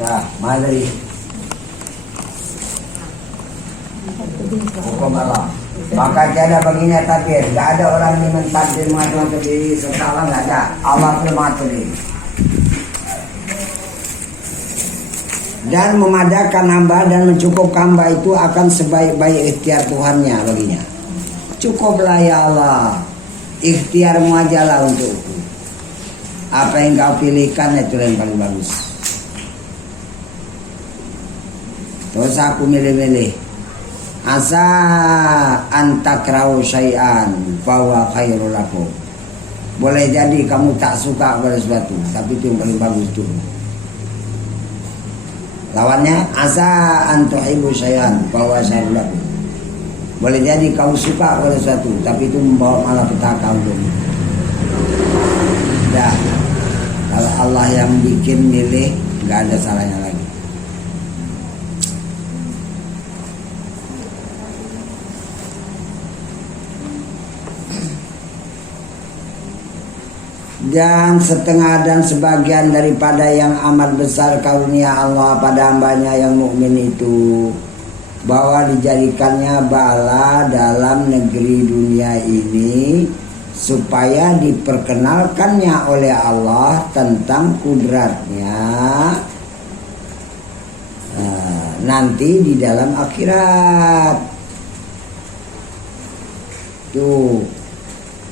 Nah, mari. Hukum Allah. Maka tiada baginya takdir. Tidak ada orang yang mentakdir mengatakan diri sesalah, tidak ada. Allah pun mengatur diri. Dan memadahkan hamba dan mencukupkan hamba itu akan sebaik-baik ikhtiar Tuhannya baginya. Cukuplah ya Allah, ikhtiarmu aja lah untukku. Apa yang kau pilihkan itu yang paling bagus. Terus aku milih-milih. Asa antakrau syai'an bahwa khairul lakum. Boleh jadi kamu tak suka pada sesuatu, tapi itu yang paling bagus tuh. Lawannya asa antuhibu syai'an bahwa khairul lakum. Boleh jadi kamu suka pada sesuatu, tapi itu membawa malapetaka untukmu. Dah, kalau Allah yang bikin milih, nggak ada salahnya lagi. Dan setengah dan sebagian daripada yang amat besar karunia Allah pada hambanya yang mukmin itu, bahwa dijadikannya bala dalam negeri dunia ini supaya diperkenalkannya oleh Allah tentang kudratnya nanti di dalam akhirat. Tuh,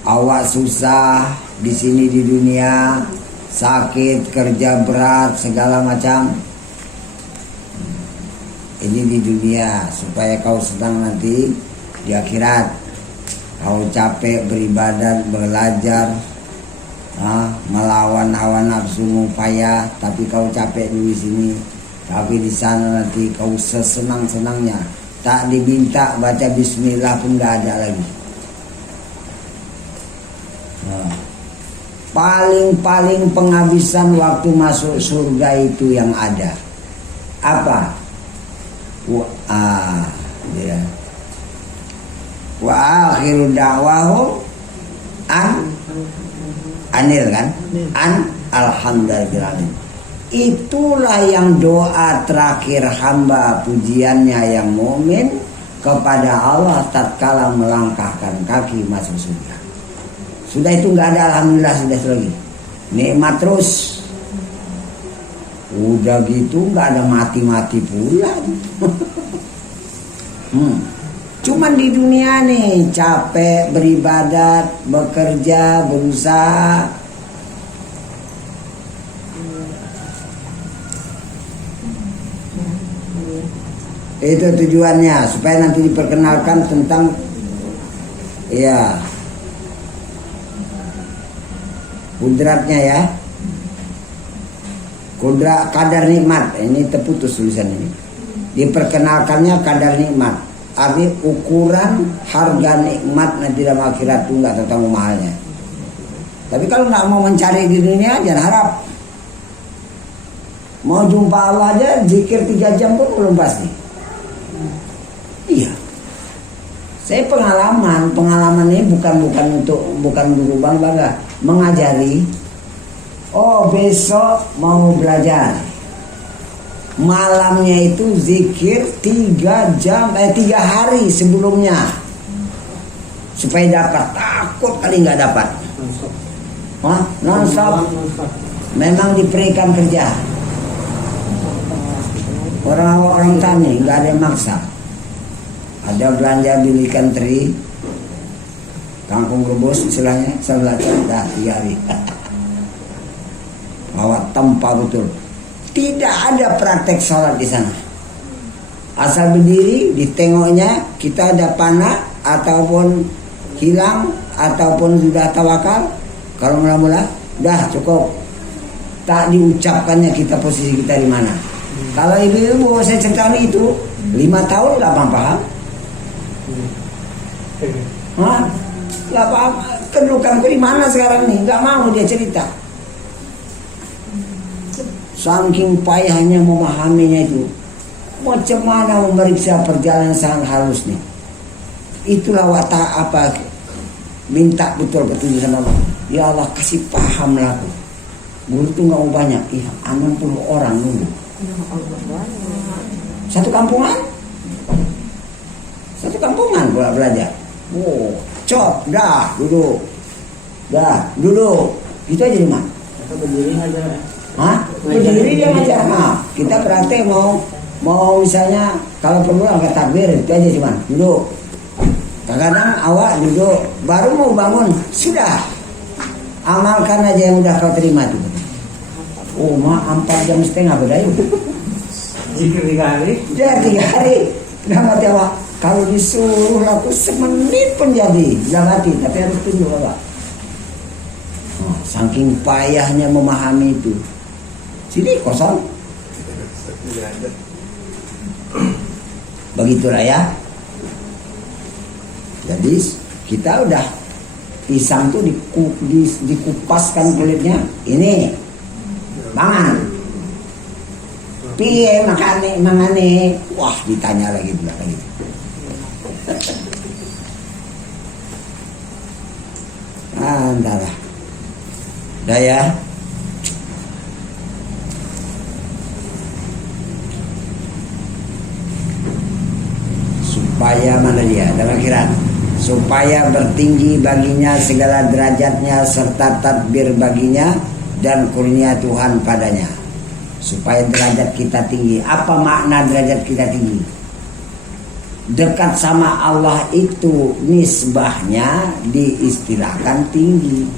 awak susah di sini di dunia, sakit, kerja berat, segala macam. Ini di dunia supaya kau senang nanti di akhirat. Kau capek beribadat, belajar, melawan hawa nafsumu payah, tapi kau capek di sini. Tapi di sana nanti kau sesenang-senangnya. Tak diminta baca bismillah pun gak ada lagi. Paling-paling penghabisan waktu masuk surga itu yang ada. Apa? Wa akhiru da'wahum anil kan? Alhamdulillah. Itulah yang doa terakhir hamba pujiannya yang mukmin kepada Allah tatkala melangkahkan kaki masuk surga. Sudah itu nggak ada alhamdulillah, sudah lagi nikmat terus. Udah gitu nggak ada mati-mati pula. Cuman di dunia nih capek beribadat, bekerja, berusaha. Itu tujuannya supaya nanti diperkenalkan tentang kudratnya ya. Kudrat kadar nikmat. Ini terputus tulisan ini. Diperkenalkannya kadar nikmat. Arti ukuran harga nikmat nanti dalam akhirat itu nggak tertamu mahalnya. Tapi kalau nggak mau mencari di dunia, jangan harap. Mau jumpa Allah aja zikir 3 jam pun belum pasti. Iya. Saya pengalaman ini bukan guru bangga, mengajari. Oh, besok mau belajar. Malamnya itu zikir 3 hari sebelumnya. Supaya dapat, takut kali nggak dapat. Non-stop. Memang diberikan kerja. Orang tani nggak ada yang maksa. Ada belanja beli ikan teri, kangkung rebus istilahnya, salat dah 3 hari. Bawa tempa betul. Tidak ada praktek sholat di sana. Asal berdiri, ditengoknya kita ada panah ataupun hilang ataupun sudah tawakal. Kalau mula-mula, dah cukup. Tak diucapkannya kita posisi kita di mana. Kalau ibu-ibu saya ceritakan itu 5 tahun nggak paham. Nggak paham. Kedudukanku di mana sekarang nih? Nggak mau dia cerita. Saking payahnya memahaminya itu. Macam mana memeriksa perjalanan sangat halus nih. Itulah watak apa. Minta betul petunjuk sama Allah. Ya Allah kasih paham lah aku. Guru tuh nggak mau banyak. 60 orang dulu. Satu kampungan? Satu kampungan pula belajar. Oh, cop, dah, duduk. Dah, duduk. Itu aja cuma. Berdiri aja. Hah? Berdiri dia ngajar. Nah, kita berarti mau misalnya kalau perlu angkat takbir itu aja cuma duduk. Kadang-kadang awak duduk baru mau bangun sudah amalkan aja yang udah kau terima tuh. Oh, 4 jam setengah berdaya. Jika 3 hari. Ya 3 hari. Kenapa awak? Kalau disuruh laku semenit pun jadi, sudah mati. Tapi harus tunjuk awak. Oh, saking payahnya memahami itu. Sini kosong. Begitulah ya. Jadi kita udah pisang tuh dikupaskan kulitnya. Ini mangan. Piye mangane? Wah, ditanya lagi pula lagi. Antara. Dah ya. Supaya mana dia dalam akhirat, supaya bertinggi baginya segala derajatnya serta tadbir baginya dan kurnia Tuhan padanya, supaya derajat kita tinggi. Apa makna derajat kita tinggi? Dekat sama Allah itu nisbahnya diistilahkan tinggi.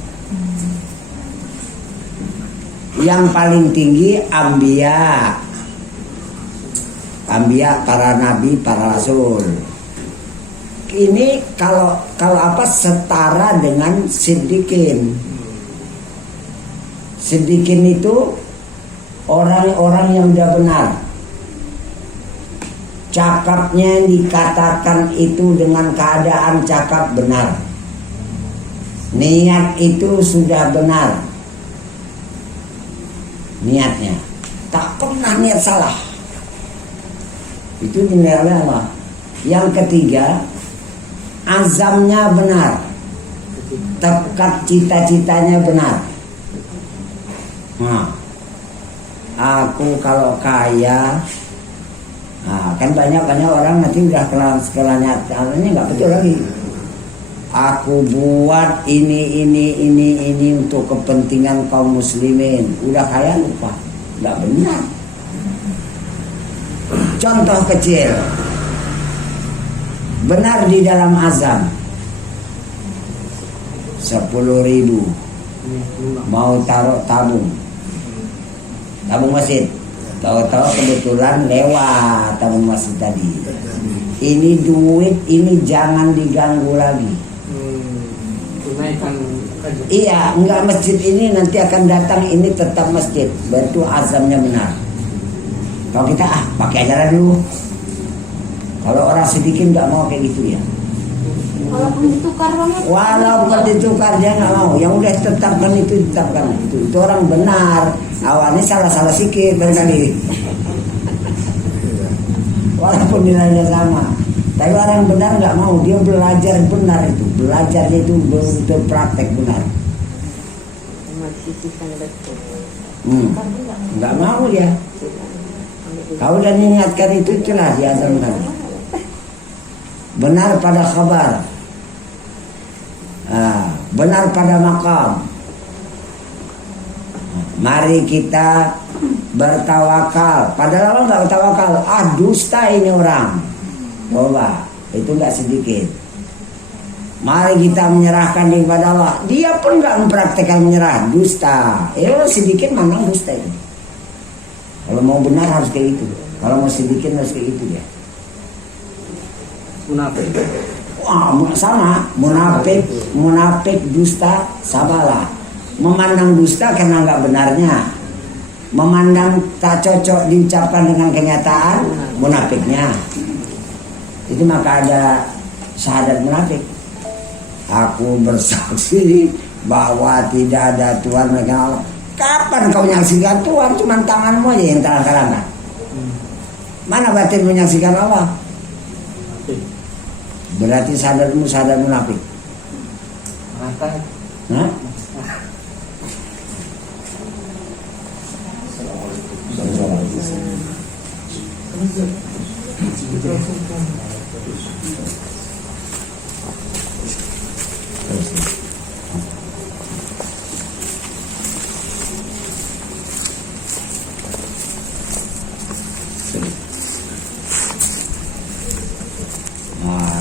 Yang paling tinggi Anbiya, para nabi, para rasul. Ini kalau apa setara dengan Siddiqin. Siddiqin itu orang-orang yang sudah benar. Cakapnya dikatakan itu dengan keadaan cakap benar. Niat itu sudah benar. Niatnya tak pernah niat salah. Itu dinilai Allah. Yang ketiga, azamnya benar, tekad cita-citanya benar. Nah, aku kalau kaya, nah, kan banyak orang nanti udah kelanya nggak betul lagi. Aku buat ini untuk kepentingan kaum muslimin. Udah kaya lupa, nggak benar. Contoh kecil, benar di dalam azam 10.000 mau taruh tabung masjid, tahu-tahu kebetulan lewat tabung masjid tadi. Ini duit ini jangan diganggu lagi. Iya, enggak, masjid ini nanti akan datang, ini tetap masjid. Berarti azamnya benar. Kalau kita pakai ajaran dulu. Kalau orang sedikit nggak mau kayak gitu ya. Walaupun ditukar banget. Walaupun ditukar dia nggak mau. Yang udah tetapkan itu tetapkan itu. Itu orang benar. Awalnya salah sikit barangkali. Walaupun nilainya sama. Tapi orang benar nggak mau. Dia belajar benar itu. Belajarnya itu betul praktek benar. Nggak mau dia. Kau udah niatkan itu jelas di azam tadi. Benar pada khabar, benar pada makam. Mari kita bertawakal. Padahal orang nggak bertawakal. Dusta ini orang. Coba, itu nggak sedikit. Mari kita menyerahkan diri kepada Allah. Dia pun nggak mempraktekkan menyerah, dusta. Sedikit memang dusta itu. Kalau mau benar harus kayak gitu. Kalau mau sedikit harus kayak gitu ya. Munafik. Wah, sama. Munafik, dusta, sabalah. Memandang dusta karena nggak benarnya. Memandang tak cocok diucapkan dengan kenyataan, munafiknya. Itu maka ada syahadat munafik. Aku bersaksi bahwa tidak ada Tuhan melainkan Allah. Kapan kau menyaksikan Tuhan? Cuma tanganmu aja yang terangkat-angkat. Mana batin menyaksikan Allah? Berarti sadarmu sadar munafik. Nah? Nah,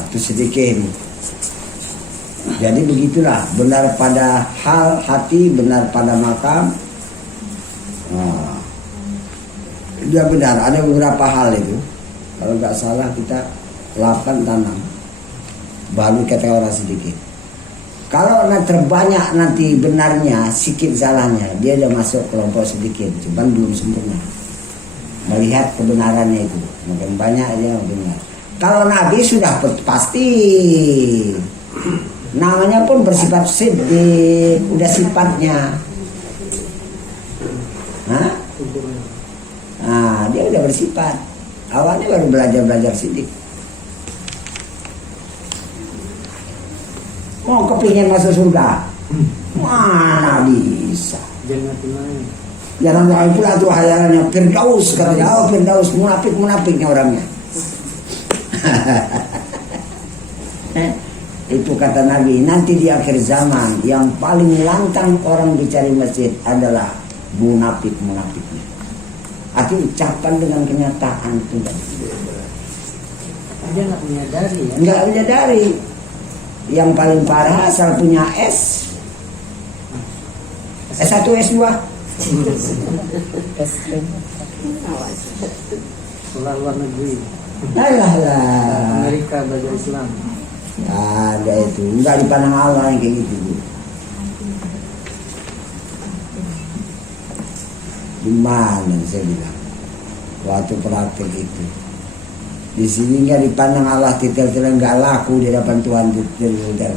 itu sedikit. Jadi begitulah, benar pada hal hati, benar pada makam. Nah, dia benar, ada beberapa hal itu. Kalau nggak salah kita 8 tanam. Baru kata orang sedikit. Kalau terbanyak nanti benarnya, sedikit salahnya, dia udah masuk kelompok sedikit, cuman belum sempurna. Melihat kebenarannya itu, makin banyak dia benar. Kalau Nabi sudah pasti, namanya pun bersifat siddiq, udah sifatnya. Hah? Nah, dia udah bersifat. Awalnya baru belajar siddiq. Mau kepingin masuk surga, mana bisa? Jangan doa pula tuh hayalannya Firdaus, katanya. Oh, Firdaus, munafik-munafiknya orangnya. Itu kata Nabi, nanti di akhir zaman yang paling lantang orang dicari masjid adalah munafik-munafiknya. Artinya ucapan dengan kenyataan itu. Dia nggak menyadari ya? Nggak menyadari. Yang paling parah asal punya S. S1, S2. Sekolah luar negeri. Alah. Amerika belajar Islam. Ada itu, enggak dipandang Allah yang kayak gitu. Gimana saya bilang waktu praktek itu, di sini nggak dipandang Allah titel-titel, nggak laku di hadapan Tuhan titel-titel.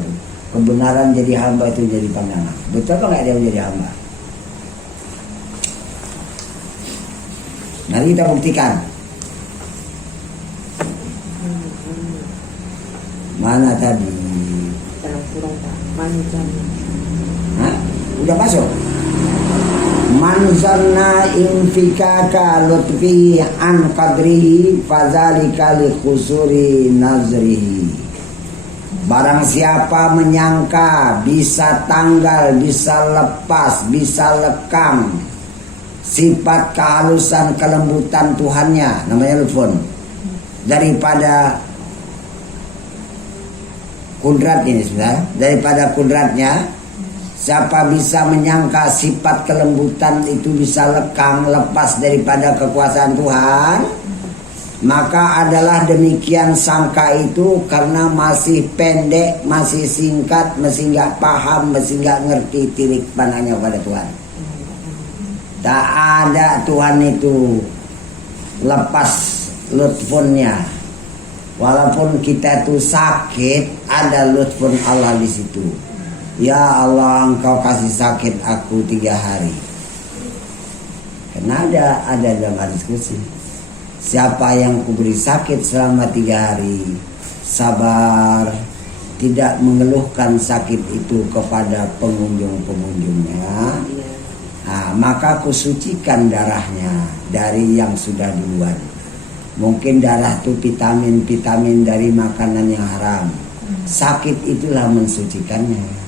Kebenaran jadi hamba itu jadi pandangan. Betul apa nggak dia menjadi hamba? Mari kita buktikan. Mana tadi? Hah? Udah masuk? Manzanna infikaka lutfi an qadrihi fadzalika li khusuri nazrihi. Barang siapa menyangka bisa tanggal, bisa lepas, bisa lekang sifat kehalusan kelembutan Tuhannya, namanya lutfun, daripada kudrat ini sudah, daripada kudratnya. Siapa bisa menyangka sifat kelembutan itu bisa lekang, lepas daripada kekuasaan Tuhan, maka adalah demikian sangka itu karena masih pendek, masih singkat, masih nggak paham, masih nggak ngerti tilik pandangnya pada Tuhan. Tak ada Tuhan itu lepas lutfunnya. Walaupun kita itu sakit, ada lutfun Allah di situ. Ya Allah, Engkau kasih sakit aku 3 hari. Karena ada dalam hadis qudsi, siapa yang kuberi sakit selama 3 hari, sabar, tidak mengeluhkan sakit itu kepada pengunjung-pengunjungnya, nah, maka kusucikan darahnya dari yang sudah duluan. Mungkin darah itu vitamin dari makanan yang haram. Sakit itulah mensucikannya.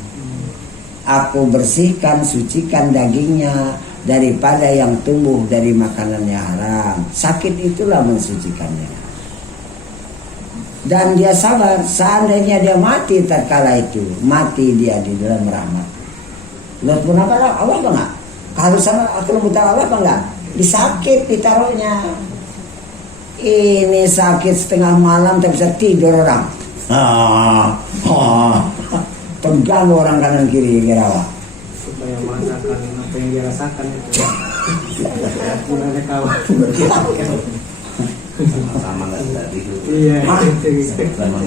Aku bersihkan, sucikan dagingnya daripada yang tumbuh dari makanan yang haram. Sakit itulah mensucikannya. Dan dia sabar, seandainya dia mati tatkala itu, mati dia di dalam rahmat. Lihat pun apa lah, Allah apa enggak? Kalau sama aku lebih tahu Allah apa enggak? Disakit ditaruhnya. Ini sakit setengah malam tak bisa tidur orang. Pegang orang kanan kiri kirawa. Supaya merasakan apa yang dia rasakan itu. Gimana kawan? Sama nggak tadi? Iya.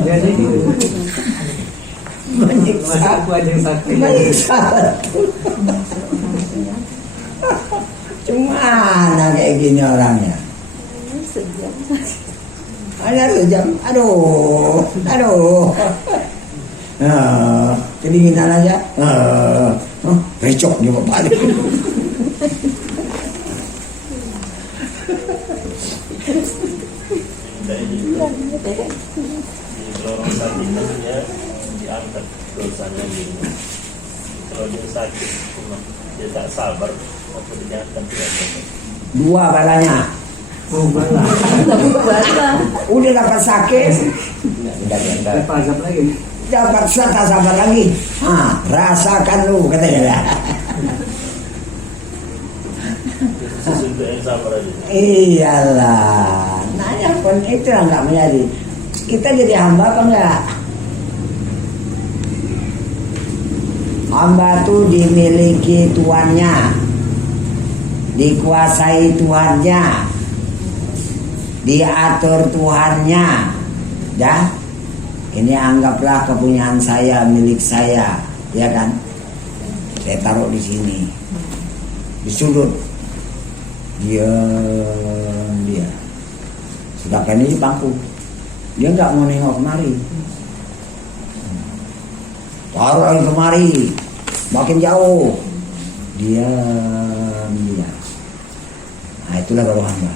Jadi Menyiksa aku aja yang sakit. Menyiksa. Cuma kayak gini orangnya. Ada sejam. Aduh. Kedinginan aja. Recok dia bapak. Di lorong sakit dia diangkat dosanya gitu. Kalau dia sakit cuma dia tak sabar atau dinyatakan tidak sabar. Dua balanya. Oh, balah. Udah dapat sakit, Lepas azab lagi. dapat tak sabar lagi. Rasakan lu katanya. Sesungguhnya yang sabar aja. Iyalah, nanya pun itu yang nggak menjadi. Kita jadi hamba apa enggak? Hamba tuh dimiliki tuannya, dikuasai tuannya, diatur tuannya. Dah, ini anggaplah kepunyaan saya, milik saya, ya kan? Saya taruh di sini, di sudut. Diam dia. Sedangkan ini bangku, dia nggak mau nengok kemari. Taruh lagi kemari, makin jauh. Diam dia. Nah itulah baru hamba.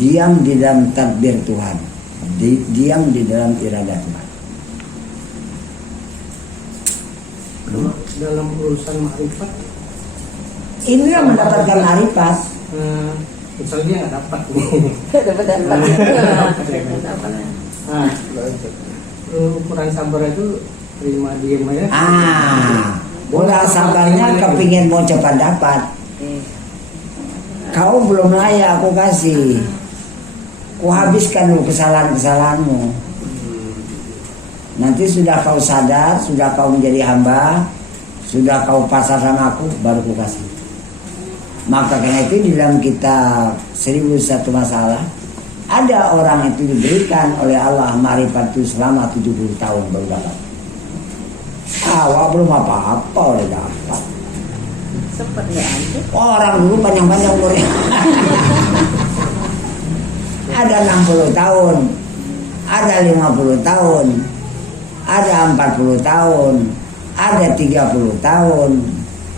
Diam di dalam tadbir Tuhan, diam di dalam iradah Tuhan. Dalam urusan makrifat, Ini yang mendapatkan marifat. misalnya dia nggak dapat nih. Nah, ukuran sabar itu terima diam aja. Bola sabarnya kepingin mau cepat dapat. Kau belum layak aku kasih. Ku habiskan dulu kesalahan-kesalahanmu. Nanti sudah kau sadar, sudah kau menjadi hamba, sudah kau pasrah sama aku, baru ku kasih. Maka karena itu di dalam kitab 1001 masalah, ada orang itu diberikan oleh Allah marifat itu selama 70 tahun baru dapat. Awak belum apa-apa udah dapat. Sempat ya aja. Orang dulu panjang-panjang umurnya. Ada 60 tahun, ada 50 tahun, ada 40 tahun, ada 30 tahun,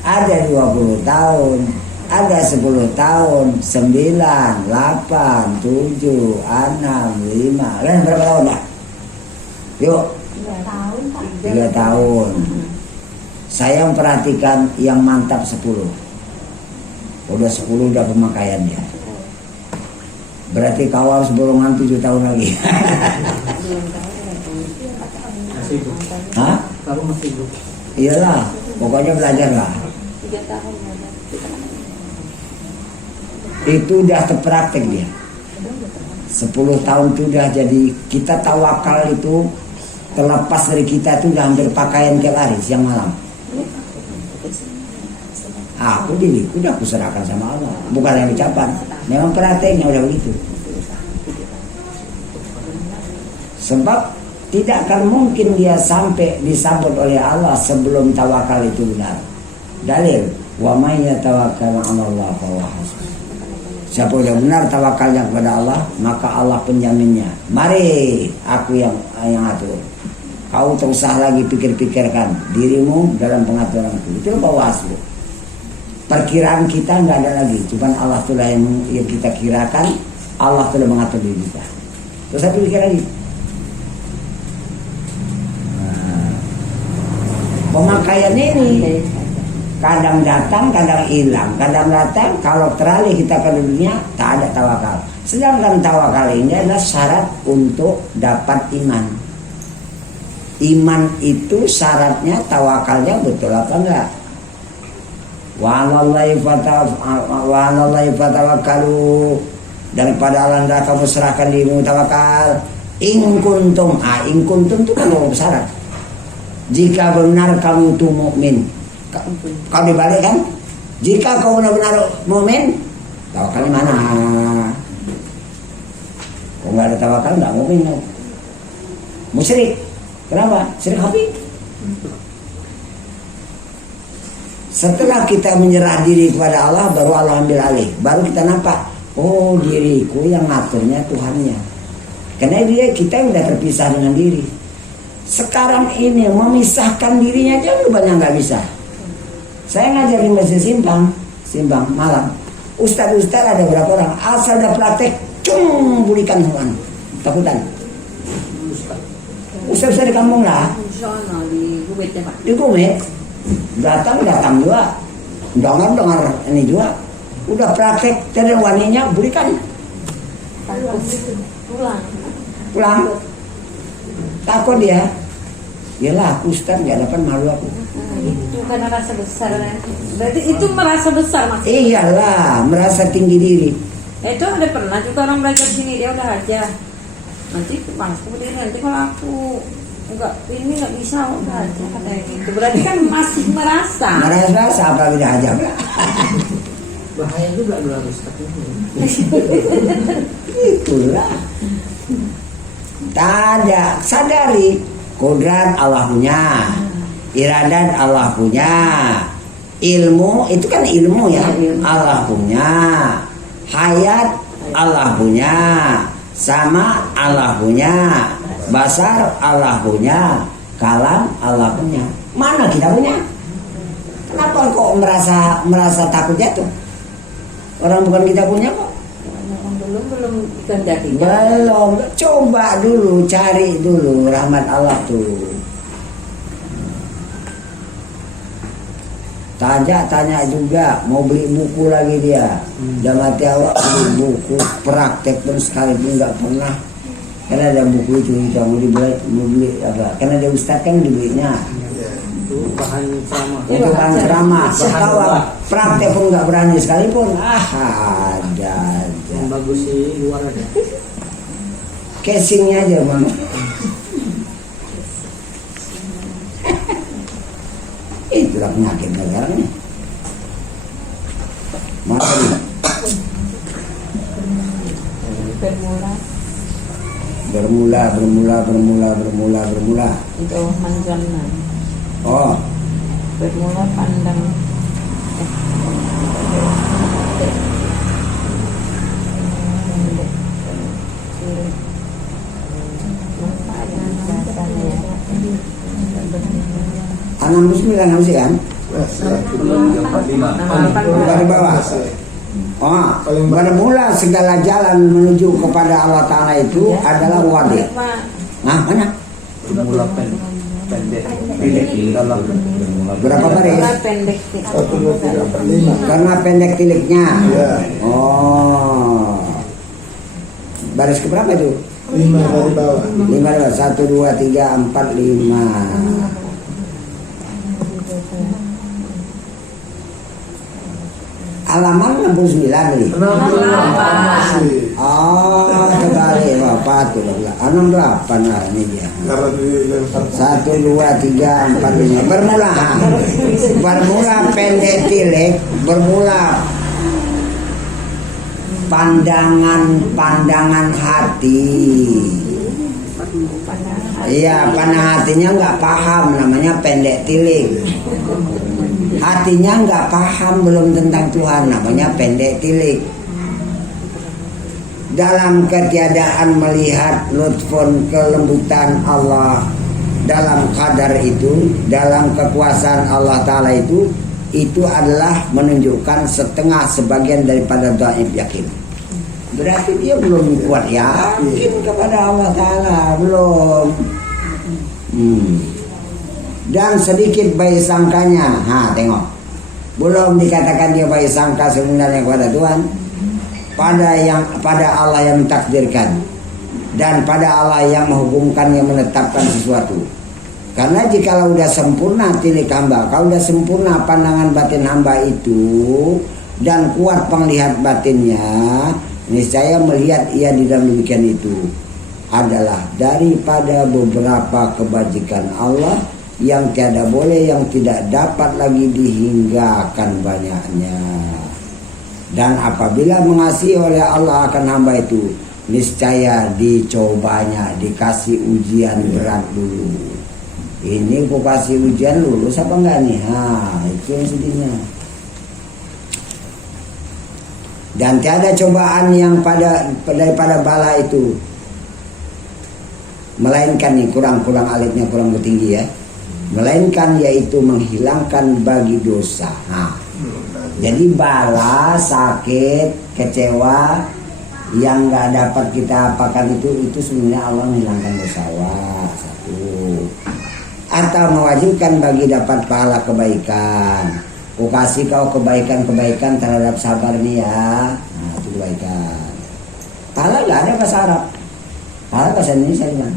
ada 20 tahun, ada 10 tahun, 9, 8, 7, 6, 5. Kalian berapa tahun lah? Yuk, 3 tahun Pak. 3 tahun. Saya memperhatikan yang mantap 10. Udah 10 udah pemakaian dia. Berarti kau harus borongan 7 tahun lagi. Masih hidup. Hah? Kamu masih hidup. Iyalah, pokoknya belajar lah. 3 tahun ya. Itu udah terpraktek dia. 10 tahun itu udah jadi. Kita tawakal itu terlepas dari kita itu udah hampir pakaian tiap hari siang malam. Aku diriku udah kuserahkan sama Allah, bukan yang ucapan. Memang prakteknya udah begitu. Sebab tidak akan mungkin dia sampai disambut oleh Allah sebelum tawakal itu benar. Dalil, wa may yatawakkal 'ala Allah fa huwa hasbuh. Siapa udah benar tawakalnya kepada Allah, maka Allah penjaminnya. Mari aku yang atur. Kau tak usah lagi pikir-pikirkan dirimu dalam pengaturanku. Itu bahwa asli. Perkiraan kita nggak ada lagi, cuman Allah itulah yang kita kirakan. Allah telah mengatur diri kita. Terus saya pikir lagi. Pemakaiannya ini kadang datang, kadang hilang, kadang datang. Kalau teralih kita ke dunia, tak ada tawakal. Sedangkan tawakal ini adalah syarat untuk dapat iman. Iman itu syaratnya tawakalnya betul apa enggak? Wa 'alallahi fatawakkalu, daripada Allah kamu serahkan dirimu tawakal. In kuntum, in kuntum itu kan syarat. Jika benar kamu itu mukmin. Kau dibalik kan? Jika kau benar-benar mukmin, tawakalnya mana? Kau nggak ada tawakal nggak mukmin. Musyrik. Kenapa? Syirik hati. Setelah kita menyerah diri kepada Allah, baru Allah ambil alih. Baru kita nampak, oh diriku yang ngaturnya Tuhannya. Karena kita udah terpisah dengan diri. Sekarang ini memisahkan dirinya aja lu banyak nggak bisa. Saya ngajar di Masjid Simpang malam. Ustadz ada berapa orang? Asal ada praktek, bulikan semua. Takutan. Ustadz di kampung lah. Di sana di Gubet ya Pak. Di Gubet. Datang juga. Dengar ini juga. Udah praktek, dari waninya bulikan. Pulang. Takut dia. Yalah, aku Ustadz gak dapat malu aku. Itu karena rasa besar. Berarti itu merasa besar maksudnya. Iyalah, merasa tinggi diri. Itu ada pernah juga orang belajar sini dia udah aja. Nanti kemudian nanti kalau aku ini nggak bisa udah aja katanya gitu. Berarti kan masih merasa. Merasa apa udah aja. Bahaya juga dua Ustaz ini. Itulah. Tak ada, sadari kodrat Allah punya, iradat Allah punya, ilmu itu kan ilmu ya, Allah punya, hayat Allah punya, sama Allah punya, basar Allah punya, kalam Allah punya. Mana kita punya? Kenapa kok merasa takut jatuh? Orang bukan kita punya kok. Belum dikehendaki. Belum, coba dulu, cari dulu rahmat Allah tuh. Tanya juga, mau beli buku lagi dia. Udah mati Allah beli buku, praktek pun sekalipun nggak pernah. Karena ada buku itu kita mau beli apa? Karena ada ustadz kan dibelinya. Itu bahan ceramah. Itu bahan ceramah. Setawa praktek pun nggak berani sekalipun. Ada. Yang bagus sih luar ada. Casingnya aja mama. Itulah penyakit negaranya. Masa nih? Bermula. Itu manjana. Oh, Bermula pandang. Anam bismillah sih kan? Dari bawah. Oh, bermula segala jalan menuju kepada Allah Ta'ala itu adalah wadi. Nah, mana? Bermula pendek. Berapa baris? Pendek. Karena pendek tiliknya. Oh, baris keberapa itu? 5 dari bawah. 5 dari bawah. 1, 2, 3, 4, 5. Halaman 69 nih. 68 masih. Oh, kembali Bapak tuh 68 lah ini dia. Karena dilempar 1, 2, 3, 4, 5. Bermula pendek tilik, bermula pandangan hati. Iya, pandangan hatinya nggak paham, namanya pendek tilik. Hatinya nggak paham belum tentang Tuhan, namanya pendek tilik. Dalam ketiadaan melihat lutfun kelembutan Allah dalam kadar itu, dalam kekuasaan Allah Ta'ala itu adalah menunjukkan setengah sebagian daripada dhaif yakin. Berarti dia belum kuat yakin kepada Allah Ta'ala, belum. Dan sedikit baik sangkanya. Tengok, belum dikatakan dia baik sangka sebenarnya kepada Tuhan, pada Allah yang mentakdirkan dan pada Allah yang menghukumkan, yang menetapkan sesuatu. Karena jikalau udah sempurna tilik hamba, kalau udah sempurna pandangan batin hamba itu dan kuat penglihat batinnya, niscaya melihat ia di dalam demikian itu adalah daripada beberapa kebajikan Allah yang tiada boleh, yang tidak dapat lagi dihinggakan banyaknya. Dan apabila mengasihi oleh Allah akan hamba itu, niscaya dicobanya, dikasih ujian berat dulu. Ini kok kasih ujian lulus apa enggak nih? Itu yang sedihnya. Dan tiada cobaan yang daripada bala itu, melainkan nih kurang alifnya kurang tinggi ya. melainkan yaitu menghilangkan bagi dosa. Nah, jadi bala, sakit, kecewa yang nggak dapat kita apakan itu sebenarnya Allah menghilangkan dosa. Satu. Atau mewajibkan bagi dapat pahala kebaikan. Ku kasih kau kebaikan-kebaikan terhadap sabar nih ya. Nah, itu kebaikan. Pahala nggak ada bahasa Arab. Pahala bahasa Indonesia gimana?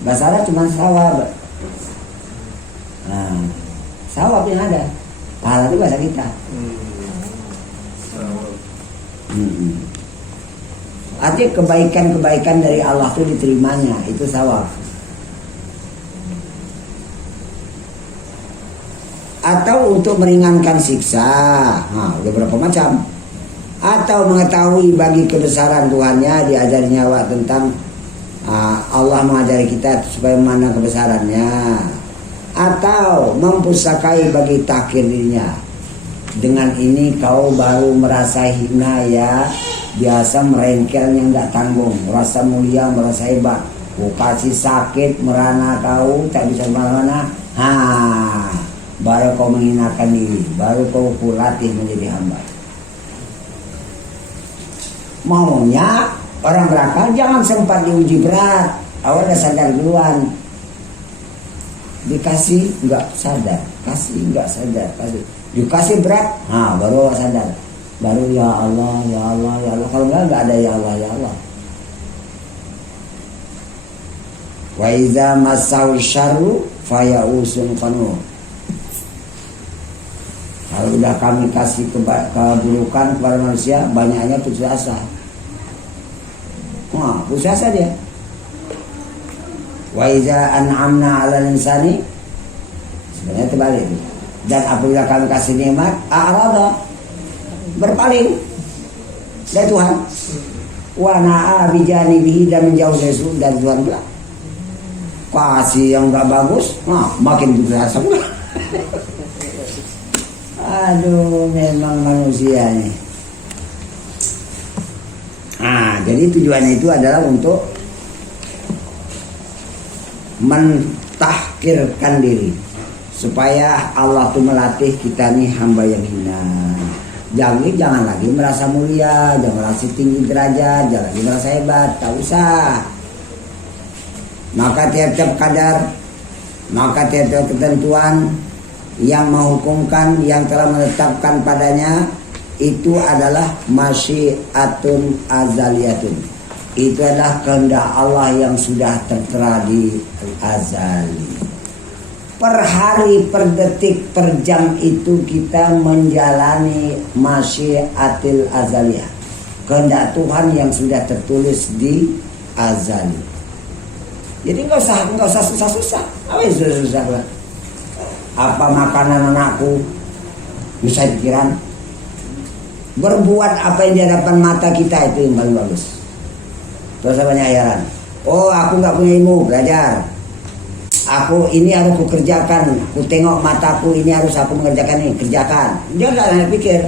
Bahasa Arab cuma sawab. Nah, sawab yang ada. Pahala itu bahasa kita. Artinya kebaikan-kebaikan dari Allah itu diterimanya, itu sawab. Atau untuk meringankan siksa. Nah, udah berapa macam. Atau mengetahui bagi kebesaran Tuhannya, diajari nyawa tentang Allah mengajari kita supaya memandang kebesarannya. Atau mempusakai bagi takhir dirinya. Dengan ini kau baru merasa hina ya. Biasa merengkelnya nggak tanggung, merasa mulia, merasa hebat. Kau kasih sakit, merana kau tak bisa kemana-mana. Baru kau menghinakan diri, baru kau kulatih menjadi hamba. Maunya orang berakal jangan sempat diuji berat, awal udah sadar duluan. Dikasih nggak sadar, kasih nggak sadar, dikasih berat, baru sadar, baru ya Allah, ya Allah, ya Allah. Kalau nggak ada ya Allah, ya Allah. Wa iza masau syarru fayausun qanut. Kalau udah kami kasih keburukan kepada manusia, banyaknya putus asa. Putus asa dia. Wa iza an'amna 'alal insani, sebenarnya terbalik. Dan apabila kami kasih nikmat, a'rada, berpaling dari Tuhan. Wa na'a bijanibihi, dan menjauh dari Tuhan pula. Kasih yang enggak bagus, makin putus asa pula. Aduh, memang manusia nih. Jadi tujuannya itu adalah untuk mentahkirkan diri, supaya Allah tuh melatih kita nih hamba yang hina. Jangan lagi merasa mulia, jangan merasa tinggi derajat, jangan lagi merasa hebat, tak usah. Maka tiap-tiap kadar, maka tiap-tiap ketentuan yang menghukumkan, yang telah menetapkan padanya, itu adalah masyiatun azaliyatun. Itu adalah kehendak Allah yang sudah tertera di azali. Per hari, per detik, per jam itu kita menjalani masyiatil azaliyah, kehendak Tuhan yang sudah tertulis di azali. Jadi nggak usah susah-susah. Apa yang susah-susah lah? Apa makanan anakku bisa pikiran? Berbuat apa yang di hadapan mata kita, itu yang paling bagus. Terus banyak ayaran. Aku nggak punya ilmu, belajar. Aku ini harus ku kerjakan. Ku tengok mataku ini harus aku mengerjakan ini, kerjakan. Dia nggak ada pikir.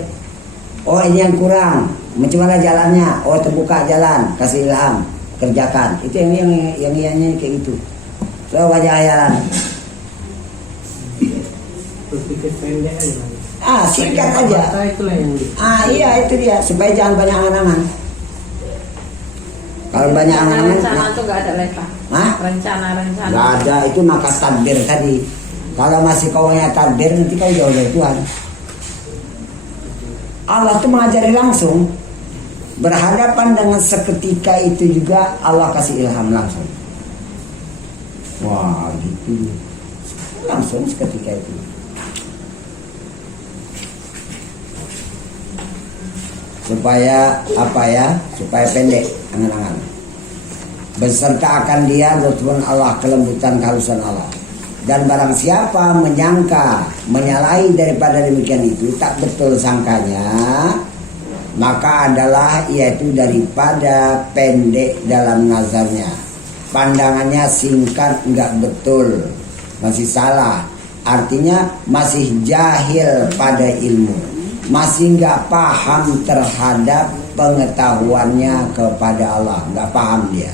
Ini yang kurang. Macam mana jalannya? Terbuka jalan, kasih ilham, kerjakan. Itu yang kayak gitu. So banyak ayaran. Berpikir pendek aja. Singkat aja. Itulah yang Iya itu dia, supaya jangan banyak angan-angan. Kalau banyak angan-angan, rencana itu nggak ada lepa. Rencana. Nggak ada, itu maka takdir tadi. Kalau masih kaunya takdir, nanti kau jauh dari Tuhan. Allah tuh mengajari langsung. Berhadapan dengan seketika itu juga Allah kasih ilham langsung. Wah gitu. Langsung seketika itu. Supaya supaya pendek angan-angan. Beserta akan dia lutfun Allah, kelembutan kehalusan Allah. Dan barang siapa menyangka, menyalahi daripada demikian itu, tak betul sangkanya, maka adalah yaitu daripada pendek dalam nazarnya, pandangannya singkat, enggak betul, masih salah. Artinya masih jahil pada ilmu, masih nggak paham terhadap pengetahuannya kepada Allah, nggak paham dia.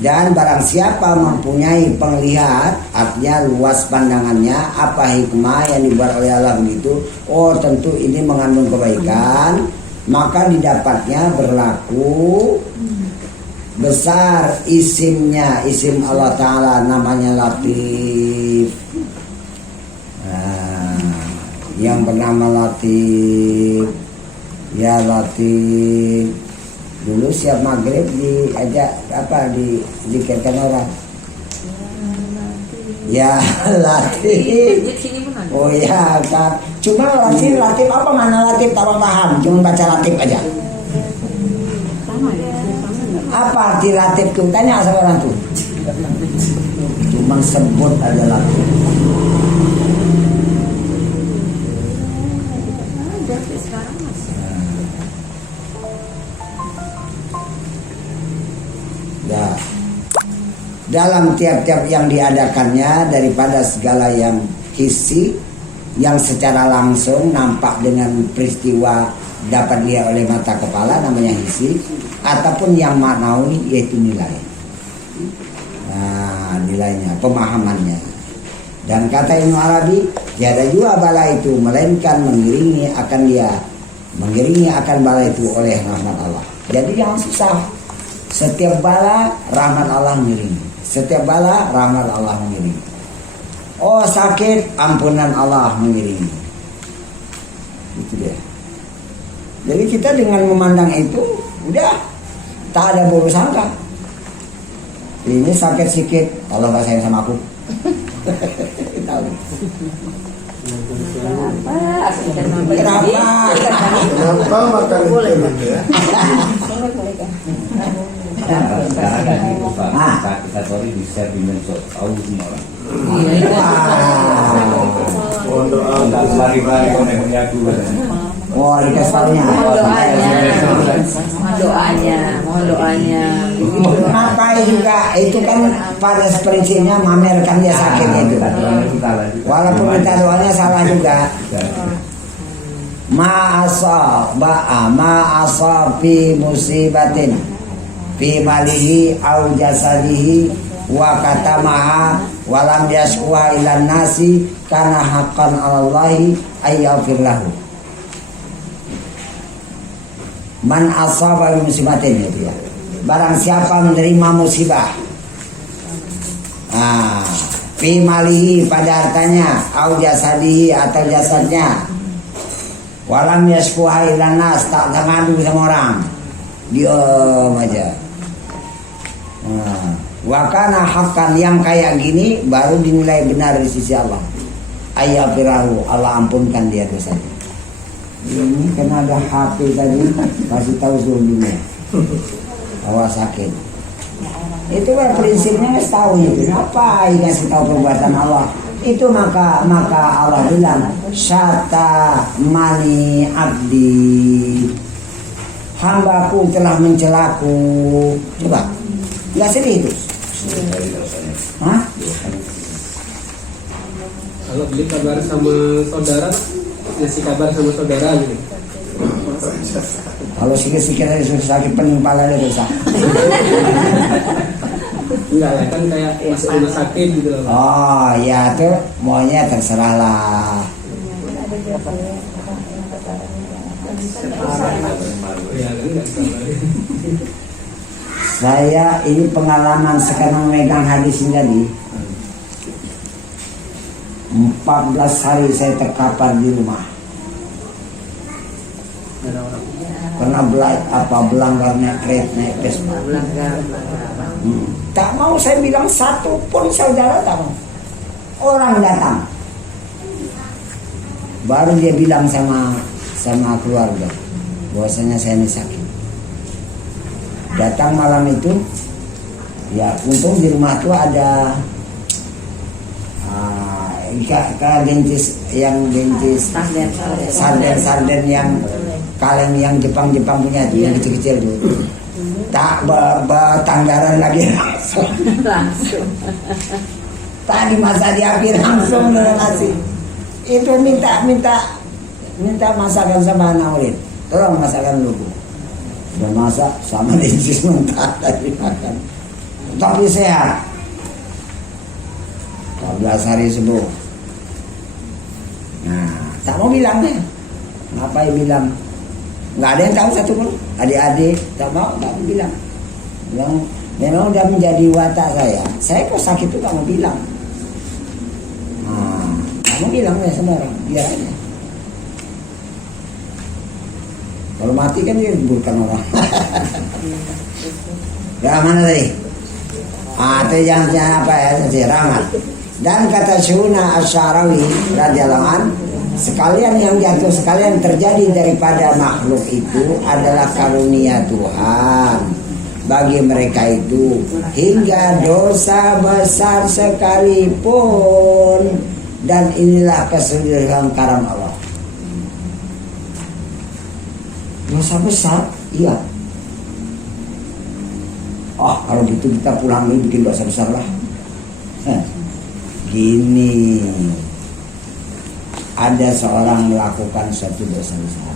Dan barang siapa mempunyai penglihat, artinya luas pandangannya, apa hikmah yang dibuat oleh Allah begitu, oh tentu ini mengandung kebaikan, maka didapatnya berlaku besar isimnya, isim Allah Ta'ala namanya Latif. Nah, yang bernama Latif, ya Latif. Dulu siap maghrib diajak dizikirkan orang. Ya Latif. Di sini pun ada. Oh ya kan. Cuma Latif apa mana Latif tak paham. Cuma baca Latif aja. Sama ya. Apa arti Latif tuh? Tanya sama orang tuh. Cuma sebut aja Latif. Ada sekarang masih. Ya. Dalam tiap-tiap yang diadakannya daripada segala yang hissi, yang secara langsung nampak dengan peristiwa dapat dilihat oleh mata kepala namanya hissi, ataupun yang maknawi yaitu nilai. Nah, nilainya, pemahamannya. Dan kata Ibnu Arabi, tiada jua bala itu melainkan mengiringi akan bala itu oleh rahmat Allah. Jadi jangan susah. Setiap bala rahmat Allah mengiringi. Setiap bala rahmat Allah mengiringi. Oh sakit, ampunan Allah mengiringi. Itu dia. Jadi kita dengan memandang itu udah tak ada buruk sangka. Ini sakit sikit, Allah gak sayang sama aku. Tahu. Kenapa? Kenapa makan itu gitu ya? Sekarang kan gitu Pak, kita sorry di share di medsos, tahu semua orang. Mohon doa Enggak lari-lari konek aku. Oh dikasih tahunya. Mohon doanya. Ngapain juga itu kan pada prinsipnya mamerkan dia sakit itu. Walaupun minta doanya salah juga. Ma'asab fi musibatin fi malihi au jasadihi wa katamaha wa lam yashkuha ilan nasi kana haqqan 'alallahi ayyafir lahu. Man asaba bi musibatin itu ya. Barang siapa menerima musibah, fi malihi pada hartanya, au jasadihi atau jasadnya, walam yaskuha ilan nas, tak ngadu sama orang, diam aja. Wakana haqqan, yang kayak gini baru dinilai benar di sisi Allah. Ayyafirahu, Allah ampunkan dia dosanya. Ini kena ada HP tadi kasih tahu suruh dunia bahwa sakit. Itu kan prinsipnya nggak tahu itu. Apa ngasih tahu perbuatan Allah? Itu maka Allah bilang syata mani abdi, hambaku telah mencelaku. Coba nggak sedih itu? Hah? Kalau beli kabar sama saudara, ngasih kabar sama saudara gitu. Kalau sikit-sikit aja sakit pening pala dia dosa. Enggak lah, kan kayak masuk rumah sakit gitu loh. Oh ya tuh maunya terserah lah. Ya kan enggak salah. Saya ini pengalaman sekarang memegang hadis ini tadi. 14 hari saya terkapar di rumah. Pernah belanggar naik Vespa. Tak mau saya bilang satu pun saudara tak mau. Orang datang. Baru dia bilang sama keluarga bahwasanya saya ini sakit. Datang malam itu, ya untung di rumah itu ada dentis sarden yang kaleng yang Jepang punya tuh, yang kecil-kecil tuh. Tak bertanggaran lagi langsung. Tadi masa di akhir langsung dengan nasi. Itu minta masakan sama anak murid. Tolong masakan dulu. Udah masak sama dentis mentah tadi makan. tapi sehat. 14 hari sembuh. Nah, tak mau bilang deh. Ngapain bilang? Nggak ada yang tahu satu pun. Adik-adik tak mau bilang. Yang memang udah menjadi watak saya. Saya kok sakit itu tak mau bilang. Nah, kamu bilang ya sama orang, biar aja. Kalau mati kan dia liburkan orang. Ya mana tadi? Itu jangan apa ya? Jadi rahmat. Dan kata Syuna Asy'arawi radhiyallahu an, sekalian yang jatuh, sekalian terjadi daripada makhluk itu adalah karunia Tuhan bagi mereka itu, hingga dosa besar sekalipun, dan inilah kesedihan karam Allah. Dosa besar, iya. Oh, kalau gitu kita pulang ini bikin dosa besar lah. Gini, ada seorang melakukan suatu dosa besar.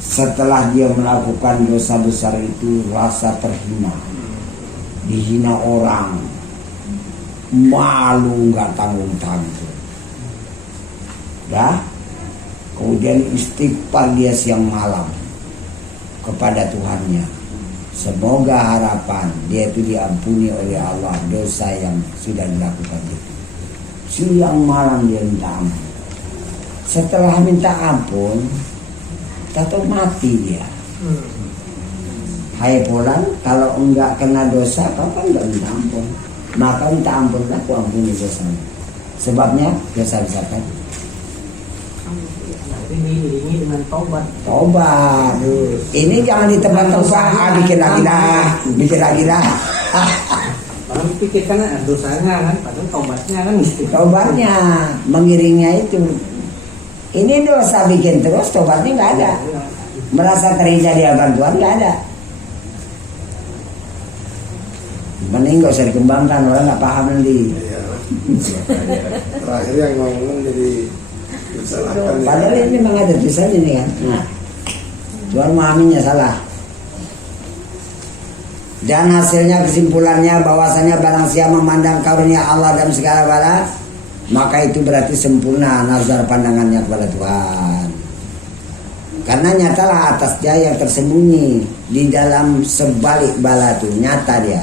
Setelah dia melakukan dosa besar itu, rasa terhina, dihina orang, malu nggak tanggung-tanggung. Dah, kemudian istighfar dia siang malam kepada Tuhannya. Semoga harapan dia itu diampuni oleh Allah dosa yang sudah dilakukan itu. Siang malam dia minta ampun. Setelah minta ampun, tahu mati dia. Hai pulang, kalau enggak kena dosa, kapan enggak minta ampun? Maka minta ampunlah, aku ampuni dosanya. Sebabnya dosa besar kan. Tapi diiringi dengan tobat. Tobat. Ini jangan di tempat usaha bikin lagi dah. Orang pikirkan dosanya kan, padahal tobatnya kan. Tobatnya, mengiringnya itu. Ini dosa bikin terus, tobatnya nggak ada. Merasa terhina dia bantuan nggak ada. Mending nggak usah dikembangkan, orang nggak paham nanti. Iya. Terakhir yang ngomong jadi disalahkan. Padahal ini memang ada tulisannya nih kan. Nah, Tuhan memahaminya salah. Dan hasilnya kesimpulannya bahwasanya barang siapa memandang karunia Allah dalam segala bala, maka itu berarti sempurna nazar pandangannya kepada Tuhan. Karena nyatalah atas dia yang tersembunyi di dalam sebalik bala itu, nyata dia.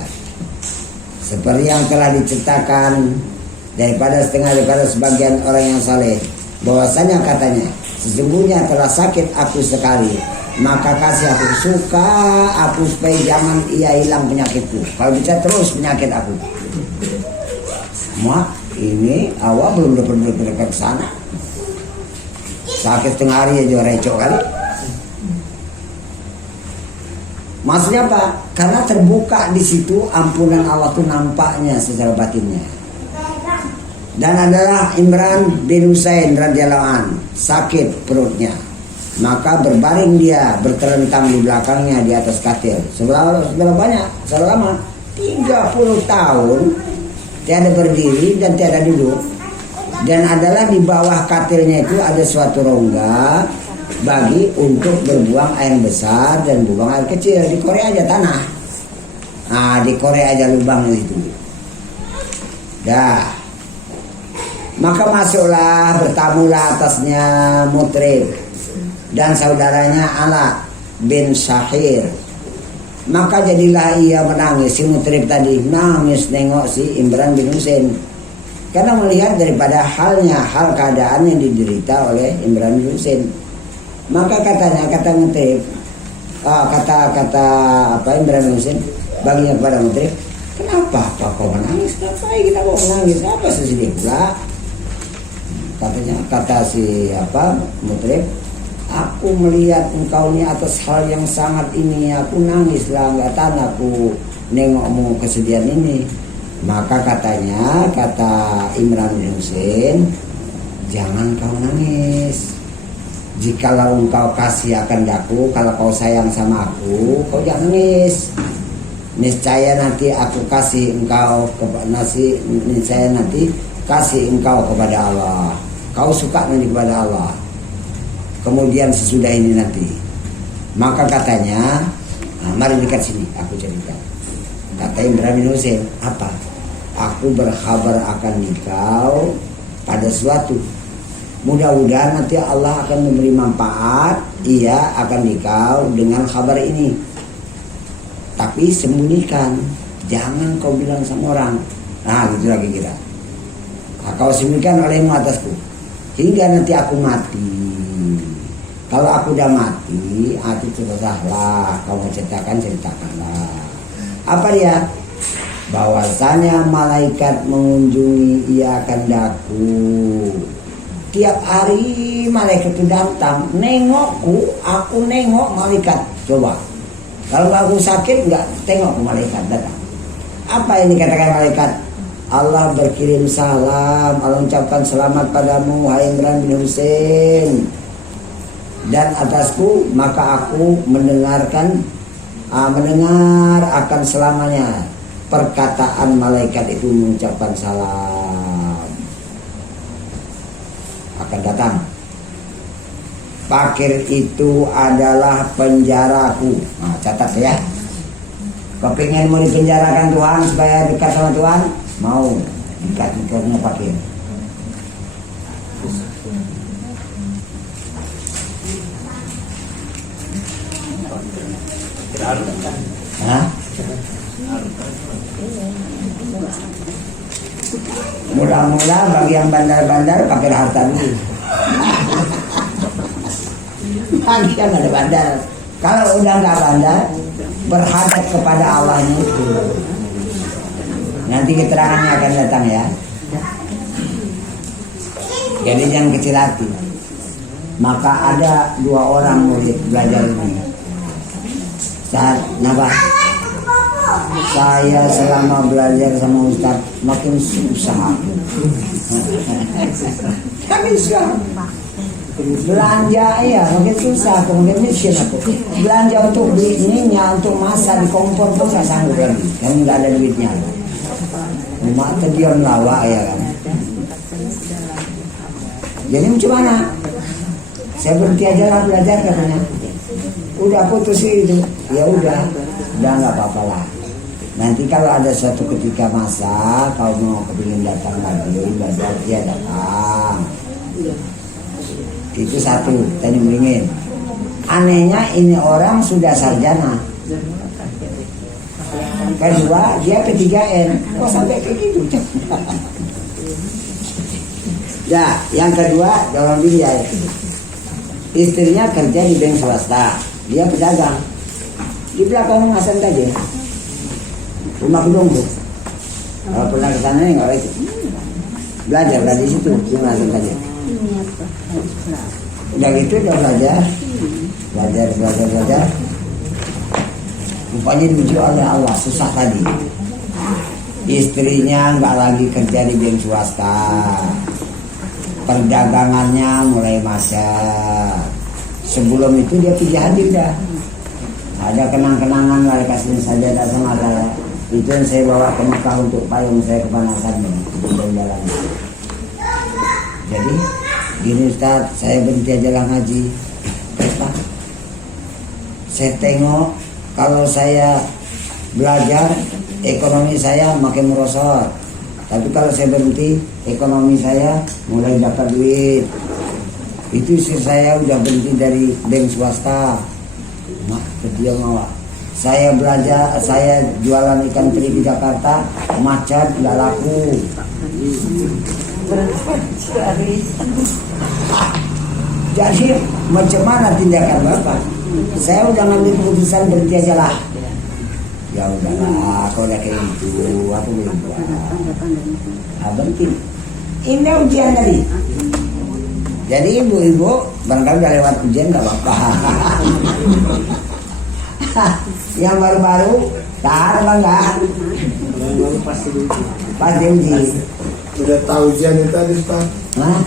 Seperti yang telah diceritakan daripada sebagian orang yang saleh, bahwasanya katanya, sesungguhnya telah sakit aku sekali, maka kasih aku suka aku supaya jangan ia hilang penyakitku. Kalau bisa terus penyakit aku. Mak, ini awal belum dekat ke sana. Sakit setengah hari aja recok kali. Maksudnya apa? Karena terbuka di situ ampunan Allah tuh nampaknya secara batinnya. Dan adalah Imran bin Husain radhiyallahu an, sakit perutnya. Maka berbaring dia berterentang di belakangnya di atas katil. Seberapa banyak? Selama 30 tahun tiada berdiri dan tiada duduk. Dan adalah di bawah katilnya itu ada suatu rongga bagi untuk berbuang air besar dan buang air kecil. Di Korea aja tanah. Nah, di Korea aja lubang itu. Dah. Maka masuklah, bertamulah atasnya Mutrib dan saudaranya Ala bin Syahir. Maka jadilah ia menangis. Si Mutrib tadi nangis nengok si Imran bin Husain, karena melihat daripada hal keadaan yang diderita oleh Imran bin Husain. Maka kata Mutrib, kata Imran bin Husain baginya kepada Mutrib, kenapa kau menangis? Kenapa kita mau menangis? Apa sesedih pula? Kata si Mutrib, aku melihat engkau ini atas hal yang sangat ini, aku nangislah, nggak tahan aku nengokmu kesedihan ini. Maka kata Imran bin Husain, jangan kau nangis. Jikalau engkau kasih akan daku, kalau kau sayang sama aku, kau jangan nangis. Niscaya nanti aku kasih engkau niscaya nanti kasih engkau kepada Allah. Kau suka nanti kepada Allah. Kemudian sesudah ini nanti. Maka katanya, mari dekat sini, aku ceritakan. Kata Imran bin Husain, apa? Aku berkhabar akan engkau pada suatu. Mudah-mudahan nanti Allah akan memberi manfaat, ia akan engkau dengan kabar ini. Tapi sembunyikan, jangan kau bilang sama orang. Nah, gitu lagi kita. Nah, kau sembunyikan olehmu atasku, hingga nanti aku mati. Kalau aku udah mati, hati terserahlah. Kau mau ceritakanlah. Apa dia? Bahwasanya malaikat mengunjungi ia kandaku. Tiap hari malaikat itu datang, nengokku, aku nengok malaikat. Coba, kalau aku sakit nggak tengok malaikat datang. Apa ini katakan malaikat? Allah berkirim salam, Allah ucapkan selamat padamu, hai Imran bin Husain. Dan atasku, maka aku mendengar akan selamanya perkataan malaikat itu mengucapkan salam. Akan datang. Fakir itu adalah penjaraku. Nah, catat ya. Kau pengen mau dipenjarakan Tuhan supaya dekat sama Tuhan? Mau dekat karena fakir. Hah? Mula-mula bagi yang bandar-bandar pakai harta dulu. Lagi kan ada bandar. Kalau udah nggak bandar, berhadap kepada Allahnya itu. Nanti keterangannya akan datang ya. Jadi jangan kecil hati. Maka ada 2 orang murid belajar ini. Saat napa? Saya selama belajar sama Ustaz makin susah. Makin susah. Belanja ya makin susah, makin miskin aku. Belanja untuk beli ininya, untuk masak di kompor pun nggak sanggup lagi. Yang nggak ada duitnya. Cuma terdiam lawa ya kan. Jadi gimana? Saya berhenti aja lah belajar katanya. Udah putus itu, ya udah nggak apa-apa lah. Nanti kalau ada suatu ketika masa kau mau kepingin datang lagi belajar, dia datang. Itu satu, tadi beringin. Anehnya ini orang sudah sarjana. Kedua dia P3N. Kok sampai kayak gitu? Ya, yang kedua orang dia. Istrinya kerja di bank swasta. Dia pedagang di belakang Hasan tadi, rumah gedung tuh. Kalau pernah kesana nggak lagi belajar di situ di Hasan tadi. Udah gitu udah belajar. Rupanya diuji oleh Allah susah tadi. Istrinya nggak lagi kerja di bank swasta, perdagangannya mulai masak. Sebelum itu dia pergi hadir dah. Ada kenang-kenangan lah, kasih saja dah sama saya. Itu yang saya bawa ke Mekah untuk payung saya kepanasan di jalan. Jadi gini Ustaz, saya berhenti aja lah ngaji. Kenapa? Saya tengok kalau saya belajar ekonomi saya makin merosot. Tapi kalau saya berhenti ekonomi saya mulai dapat duit. Itu istri saya udah berhenti dari bank swasta. Nah, dia mau. Saya belajar, saya jualan ikan teri di Jakarta, macet, nggak laku. Jadi macam mana tindakan Bapak? Saya udah ngambil keputusan berhenti aja lah. Ya udahlah, kalau udah kayak gitu, aku belum buat. Berhenti. Ini ujian tadi. Jadi ibu-ibu barangkali udah lewat ujian nggak apa-apa. Yang baru-baru tahan apa enggak? Pasti uji. Udah tahu ujian itu tadi Ustaz.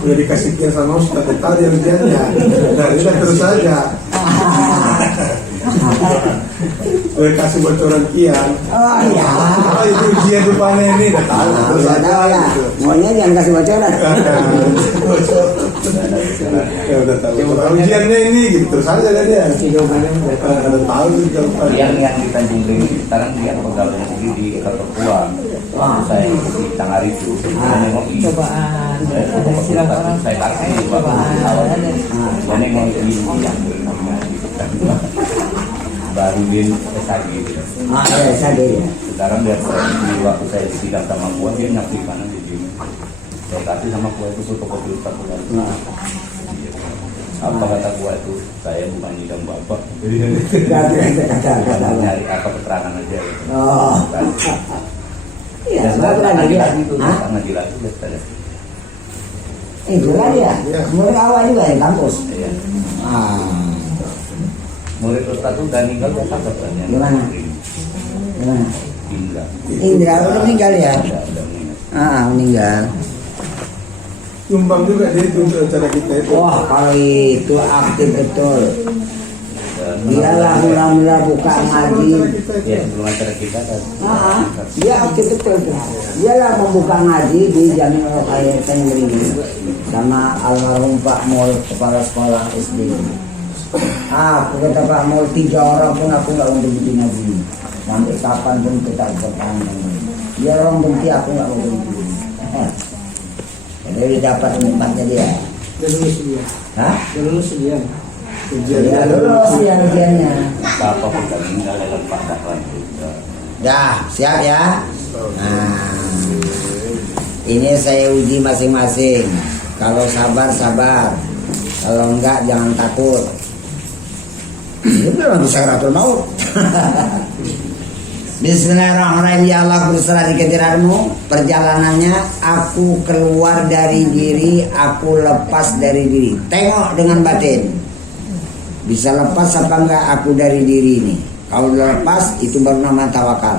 Udah dikasih kian sama Ustaz, tahu dia ujiannya. Nah, udah terus saja. Udah kasih bocoran kian. Oh iya. Oh itu ujian rupanya ini udah tahu. Terus Udah tahu ya. Maunya jangan kasih bocoran. Ya udah tahu. Ujiannya ini gitu terus saja dia. Udah tahu jawabannya. Yang di Tanjung Priok sekarang dia pegawai lagi di Kapakuan. Waktu saya di Tangar itu, saya nengokin. Cobaan. Saya Silang orang. saya kasih Cobaan. saya nengokin yang baru dia lagi. Ya sadar ya. Sekarang dia di waktu saya sidang sama gua dia nyaksikan kanan di sini. Saya kasih sama gua itu suatu kopi pulang. Apa kata gua itu? Saya bukan nyidang bapak. Kata Nyari apa keterangan aja. Oh. Iya, Dan sebenarnya saya lagi. lagi itu, Hah? ngaji lagi biasa. Itu kan ya. Murid awal juga di kampus. Iya. Ah. Murid Ustaz itu udah meninggal dia tak katanya. Gimana? Gimana? Indra. Indra udah meninggal ya? Udah meninggal. Meninggal. Nyumbang juga dia itu untuk acara kita itu. Wah, kalau itu aktif betul. Dia lah mula-mula buka ngaji. Ya sebelum acara kita kan. Dia aktif betul tuh. Dia lah membuka ngaji di Jami'ul Khair Tenggiri sama almarhum Pak Mul, kepala sekolah SD. Aku kata Pak Mul, 3 orang pun aku nggak mau berhenti ngaji. Sampai kapan pun kita bertahan. Dia orang benci, aku nggak mau berhenti. Jadi dapat nikmatnya dia. Dia lulus dia. Hah? Dia lulus dia. Dia lulus ya ujiannya. Apa pun kami meninggal dalam Pak Dahlan. Dah, siap ya. Nah, ini saya uji masing-masing. Kalau sabar, sabar. Kalau enggak, jangan takut. Ini belum bisa Sakratul Maut. Bismillahirrahmanirrahim. Ya Allah, berserah di kehadiranmu. Perjalanannya, aku keluar dari diri, aku lepas dari diri. Tengok dengan batin. Bisa lepas apa enggak aku dari diri ini. Kalau lepas, itu baru nama tawakal.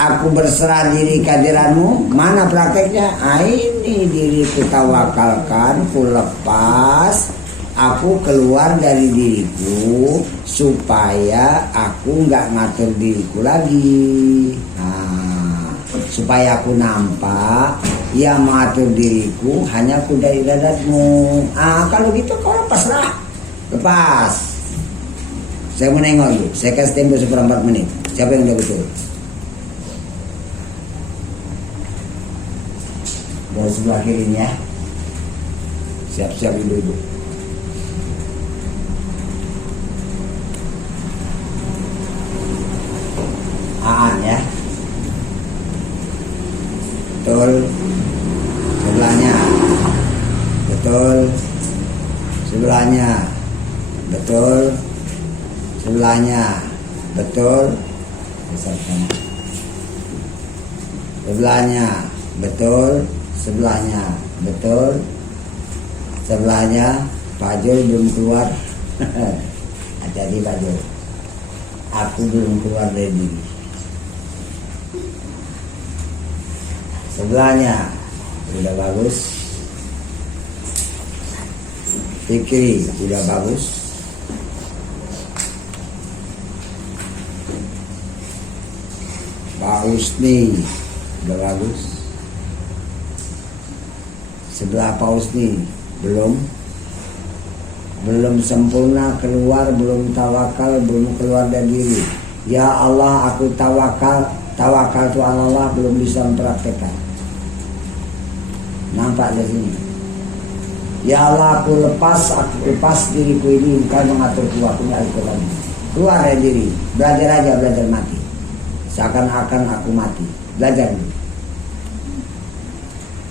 Aku berserah diri kehadiranmu. Mana prakteknya? Ini diriku tawakalkan, ku lepas. Aku keluar dari diriku supaya aku nggak ngatur diriku lagi. Nah, supaya aku nampak yang mengatur diriku hanya aku dari dadatmu. Kalau gitu kau lepaslah. Lepas. Saya mau nengok dulu. Saya kasih tempo 1/4 menit. Siapa yang udah betul? Dari sebelah kirinya. Siap-siap ibu-ibu. Ya. Betul. Sebelahnya. Betul. Sebelahnya. Betul. Sebelahnya. Betul. Sebelahnya. Betul. Sebelahnya. Betul. Sebelahnya. Pak Jul belum keluar. Hati-hati Pak Jul. Aku belum keluar dari diri. Sebelahnya sudah bagus. Fikri sudah bagus. Pak Husni sudah bagus. Sebelah Pak Husni belum sempurna keluar, belum tawakal, belum keluar dari diri. Ya Allah, aku tawakal tu Allah, belum bisa mempraktekkan. Nampak di sini. Ya Allah, aku lepas diriku ini, Engkau mengaturku, aku nggak ikut lagi. Keluar dari diri, belajar aja, belajar mati. Seakan-akan aku mati, belajar dulu.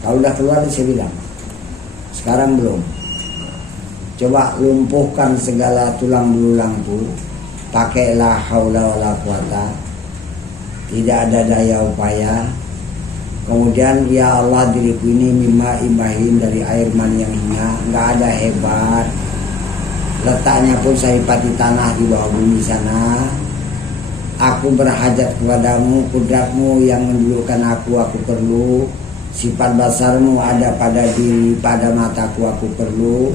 Kalau udah keluar, saya bilang. Sekarang belum. Coba lumpuhkan segala tulang belulang itu. Pakailah haula wala quwata. Tidak ada daya upaya. Kemudian ya Allah, diriku ini mimma imahin, dari air mani yang hina, nggak ada hebat. Letaknya pun saripati tanah di bawah bumi sana. Aku berhajat kepadamu, kudratmu yang mendulukan aku perlu. Sifat basarmu ada pada diri, pada mataku aku perlu.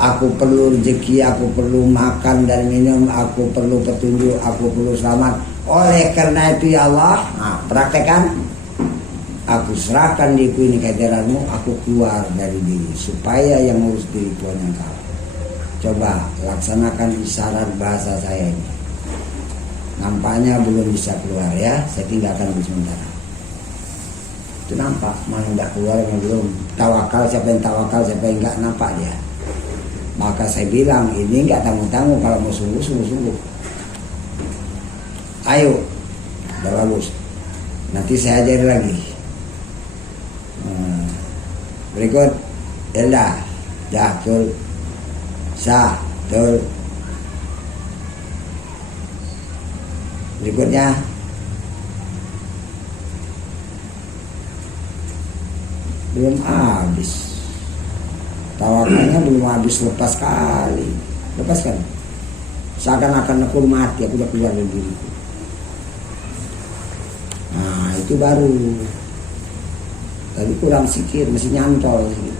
Aku perlu rezeki, aku perlu makan dan minum, aku perlu petunjuk, aku perlu selamat. Oleh karena itu ya Allah, praktekkan. Aku serahkan diriku ini kehadiranmu, aku keluar dari diri, supaya yang ngurus diri Tuhan Engkau. Coba laksanakan isyarat bahasa saya ini. nampaknya belum bisa keluar ya, saya tinggalkan dulu sementara. Itu nampak, mana nggak keluar yang belum. Tawakal, siapa yang tawakal, siapa yang nggak, nampak dia. Maka saya bilang ini nggak tanggung-tanggung, kalau mau sungguh. Ayo, udah bagus. Nanti saya ajari lagi. Berikut, Elda, dah betul, sah, betul. Berikutnya, belum habis. Tawakalnya belum habis, lepas kali. Lepaskan. Seakan-akan aku mati, aku udah keluar dari diriku. Nah, itu baru. Tadi kurang sikit, masih nyantol sikit.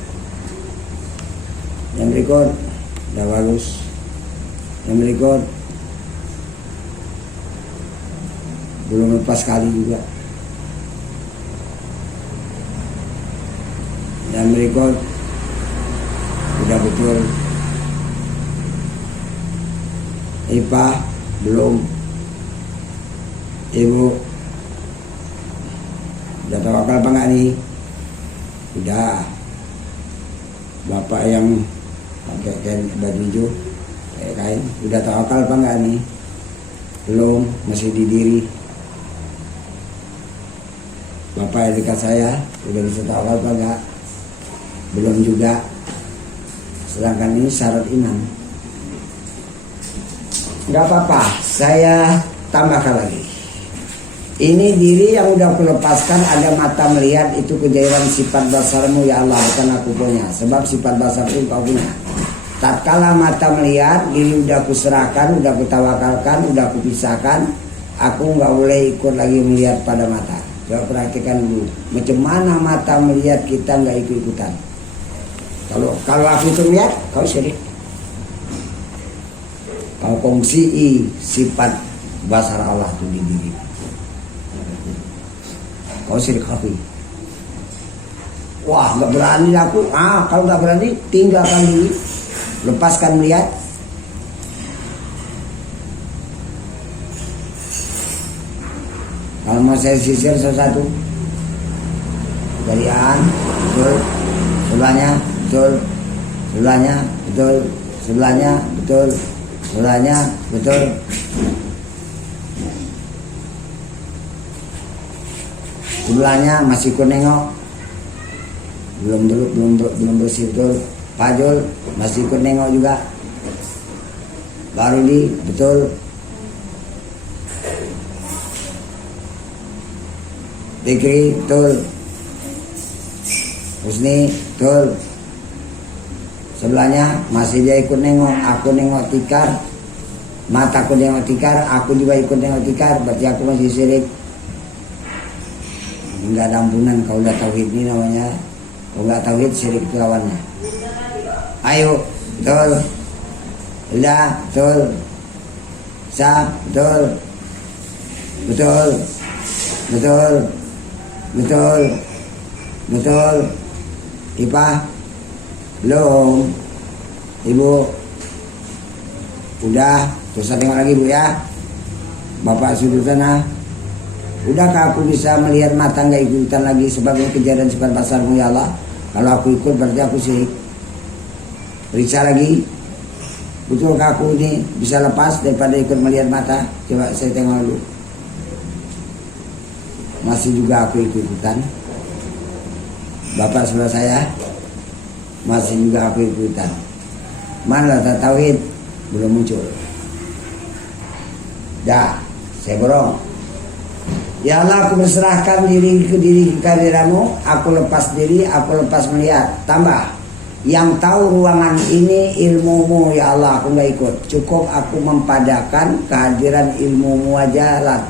Yang berikut, udah bagus. Yang berikut, belum lepas kali juga. Yang berikut, udah betul. Ipa belum. Ibu udah tawakal apa enggak nih? Udah. Bapak yang pakai kain baju hijau, kayak kain, udah tawakal apa enggak nih? Belum, masih di diri. Bapak yang dekat saya udah bisa tawakal apa enggak? Belum juga. Sedangkan ini syarat iman. Enggak apa-apa, saya tambahkan lagi. Ini diri yang udah aku lepaskan, ada mata melihat, itu kejayaan sifat basarmu ya Allah, bukan aku punya. Sebab sifat basar itu kau punya. Tatkala mata melihat, diri udah aku serahkan, udah aku tawakalkan, udah aku pisahkan. Aku nggak boleh ikut lagi melihat pada mata. Coba perhatikan dulu, macam mana mata melihat kita nggak ikut-ikutan. Kalau aku itu melihat, kau syirik. Kau kongsi sifat basar Allah itu di diri. Kau syirik kafir. Wah, nggak berani aku. Kalau nggak berani, tinggalkan dulu, lepaskan melihat. Kalau mau saya sisir satu, dari betul, sebelahnya, betul, sebelahnya, betul, sebelahnya, betul, sebelahnya, betul. Sebelahnya masih ikut nengok, belum bersih betul. Pajul masih ikut nengok juga. Baru di betul. Dikri betul. Husni betul. Sebelahnya masih dia ikut nengok, aku nengok tikar, mataku nengok tikar, aku juga ikut nengok tikar, berarti aku masih syirik. Enggak ada ampunan kalau udah tauhid ini namanya. Kalau enggak tauhid, syirik itu lawannya. Ayo, betul. Udah, betul. Sah, betul. Betul. Betul. Betul. Betul. Ipa belum. Ibu udah. Terus tengok lagi Bu ya. Bapak sudut sana. Udahkah aku bisa melihat mata nggak ikutan lagi sebagai kejadian sifat basarmu ya Allah? Kalau aku ikut berarti aku syirik. Periksa lagi, betulkah aku ini bisa lepas daripada ikut melihat mata? Coba saya tengok dulu. Masih juga aku ikut-ikutan. Bapak sebelah saya masih juga aku ikutan. Mana letak tauhid? Belum muncul. Dah, saya borong. Ya Allah, aku berserahkan diri ke kehadiranmu. Aku lepas diri, aku lepas melihat. Tambah, yang tahu ruangan ini ilmumu ya Allah, aku gak ikut. Cukup aku mempadakan kehadiran ilmumu aja lah.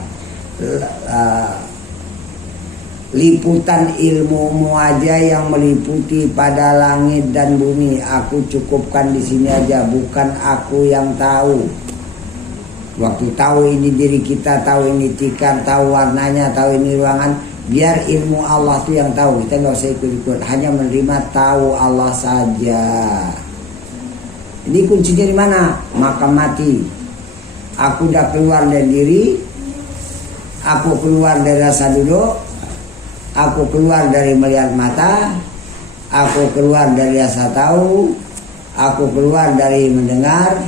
Liputan ilmumu aja yang meliputi pada langit dan bumi. Aku cukupkan di sini aja, bukan aku yang tahu. Waktu tahu ini diri kita, tahu ini tikar, tahu warnanya, tahu ini ruangan, biar ilmu Allah itu yang tahu. Kita nggak usah ikut-ikut, hanya menerima tahu Allah saja. Ini kuncinya di mana? Makam mati. Aku udah keluar dari diri. Aku keluar dari rasa duduk. Aku keluar dari melihat mata. Aku keluar dari rasa tahu. Aku keluar dari mendengar.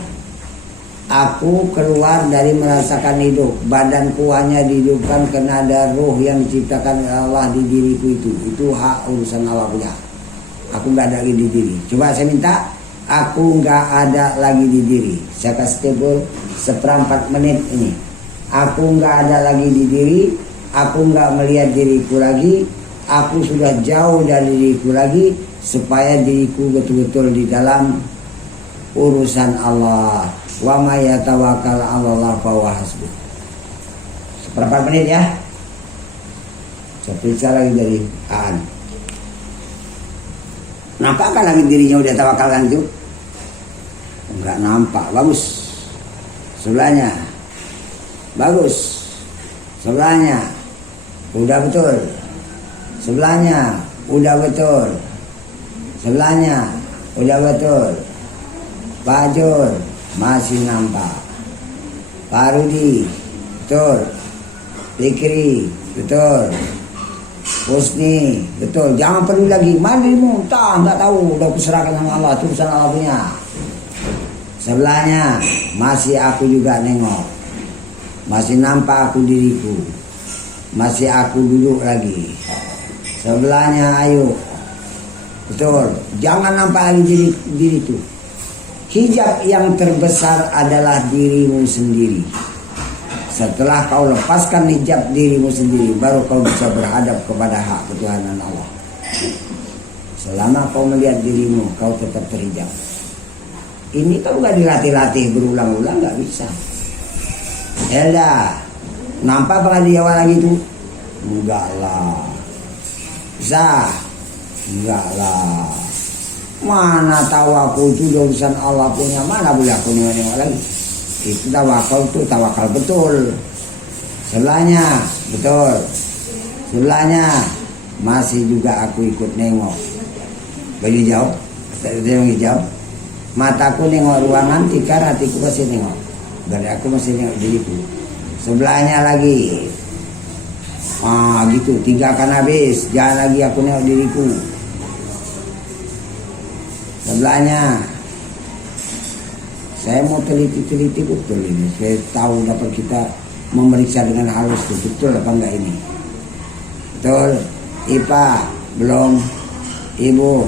Aku keluar dari merasakan hidup. Badanku hanya dihidupkan karena ada roh yang diciptakan oleh Allah di diriku itu. Itu hak urusan Allah punya. Aku nggak ada lagi di diri. Coba saya minta, aku nggak ada lagi di diri. Saya kasih tempo 1/4 menit ini. Aku nggak ada lagi di diri. Aku nggak melihat diriku lagi. Aku sudah jauh dari diriku lagi, supaya diriku betul-betul di dalam urusan Allah. Wa may yatawakkal 'alallah fa huwa hasbuh. 1/4 menit ya. Saya periksa lagi dari Aan. Nampakkah lagi dirinya udah tawakalkan itu? Enggak nampak. Bagus. Sebelahnya. Bagus. Sebelahnya. Udah betul. Sebelahnya. Udah betul. Sebelahnya. Udah betul. Pak Jur masih nampak. Pak Rudi betul. Fikri betul. Husni betul. Jangan perlu lagi mandimu, nggak tahu, udah kuserahkan sama Allah, itu urusan Allah punya. Sebelahnya masih aku juga nengok, masih nampak aku diriku, masih aku duduk lagi. Sebelahnya ayo betul, jangan nampak lagi diri itu. Hijab yang terbesar adalah dirimu sendiri. Setelah kau lepaskan hijab dirimu sendiri, baru kau bisa berhadap kepada hak ketuhanan Allah. Selama kau melihat dirimu, kau tetap terhijab. Ini kau gak dilatih-latih berulang-ulang, gak bisa. Elda, nampak apa di awal lagi itu? Enggak lah. Bisa? Enggak lah. Mana tahu aku itu urusan Allah punya, mana boleh aku nengok lagi. Itu tawakal betul. Sebelahnya betul. Sebelahnya masih juga aku ikut nengok. Baju hijau, baju hijau. Mataku nengok ruangan, tikar hatiku masih nengok. Berarti aku masih nengok diriku. Sebelahnya lagi. Gitu, 3 kan habis. Jangan lagi aku nengok diriku. Sebelahnya. Saya mau teliti-teliti betul ini. Saya tahu dapat kita memeriksa dengan halus betul apa enggak ini. Betul. Ipa belum. Ibu.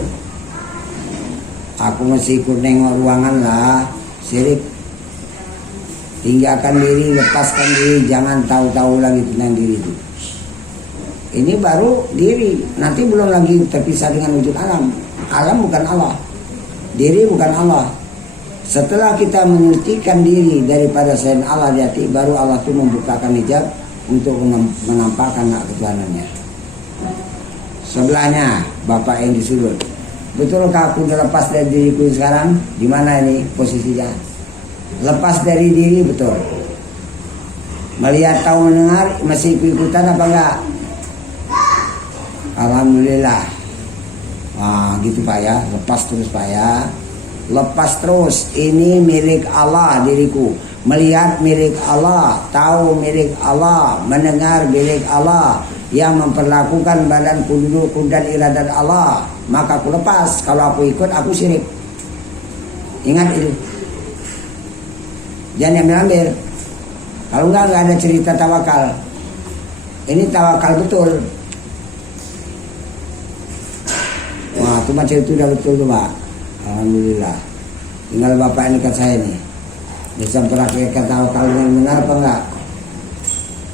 Aku masih ikut nengok ruangan lah. Sirik. Tinggalkan diri, lepaskan diri, jangan tahu-tahu lagi tentang diri itu. Ini baru diri. Nanti belum lagi terpisah dengan wujud alam. Alam bukan Allah. Diri bukan Allah. Setelah kita menyucikan diri daripada selain Allah di hati, baru Allah itu membukakan hijab untuk menampakkan hak ketuhanannya. Sebelahnya Bapak yang di sudut. Betulkah aku udah lepas dari diriku sekarang? Di mana ini posisinya? Lepas dari diri betul. Melihat, tahu, mendengar, masih ikut-ikutan apa enggak? Alhamdulillah. Gitu Pak ya. Lepas terus Pak ya. Lepas terus, ini milik Allah diriku. Melihat milik Allah, tahu milik Allah, mendengar milik Allah. Yang memperlakukan badanku dudukku dan iradat Allah, maka aku lepas. Kalau aku ikut, aku syirik. Ingat itu. Jangan ambil-ambil. Kalau enggak ada cerita tawakal. Ini tawakal betul. Wah, itu macam itu udah betul tuh Pak. Alhamdulillah. Tinggal Bapak ini kat saya nih. Bisa mempraktikkan tawakal dengan benar apa enggak?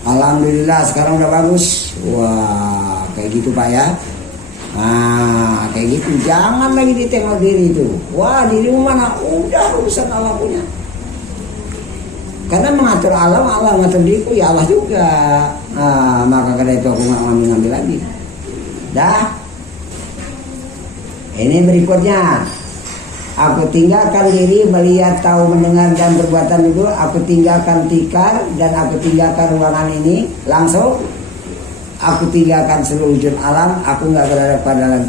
Alhamdulillah sekarang udah bagus. Wah, kayak gitu Pak ya. Kayak gitu. Jangan lagi ditengok diri itu. Wah, dirimu mana? Udah urusan Allah punya. Karena mengatur alam, Allah mengatur diriku, ya Allah juga. Maka karena itu aku nggak ngambil lagi. Dah. Ini berikutnya. Aku tinggalkan diri, melihat, tahu, mendengar, dan perbuatan itu. Aku tinggalkan tikar dan aku tinggalkan ruangan ini. Langsung aku tinggalkan seluruh wujud alam. Aku nggak berada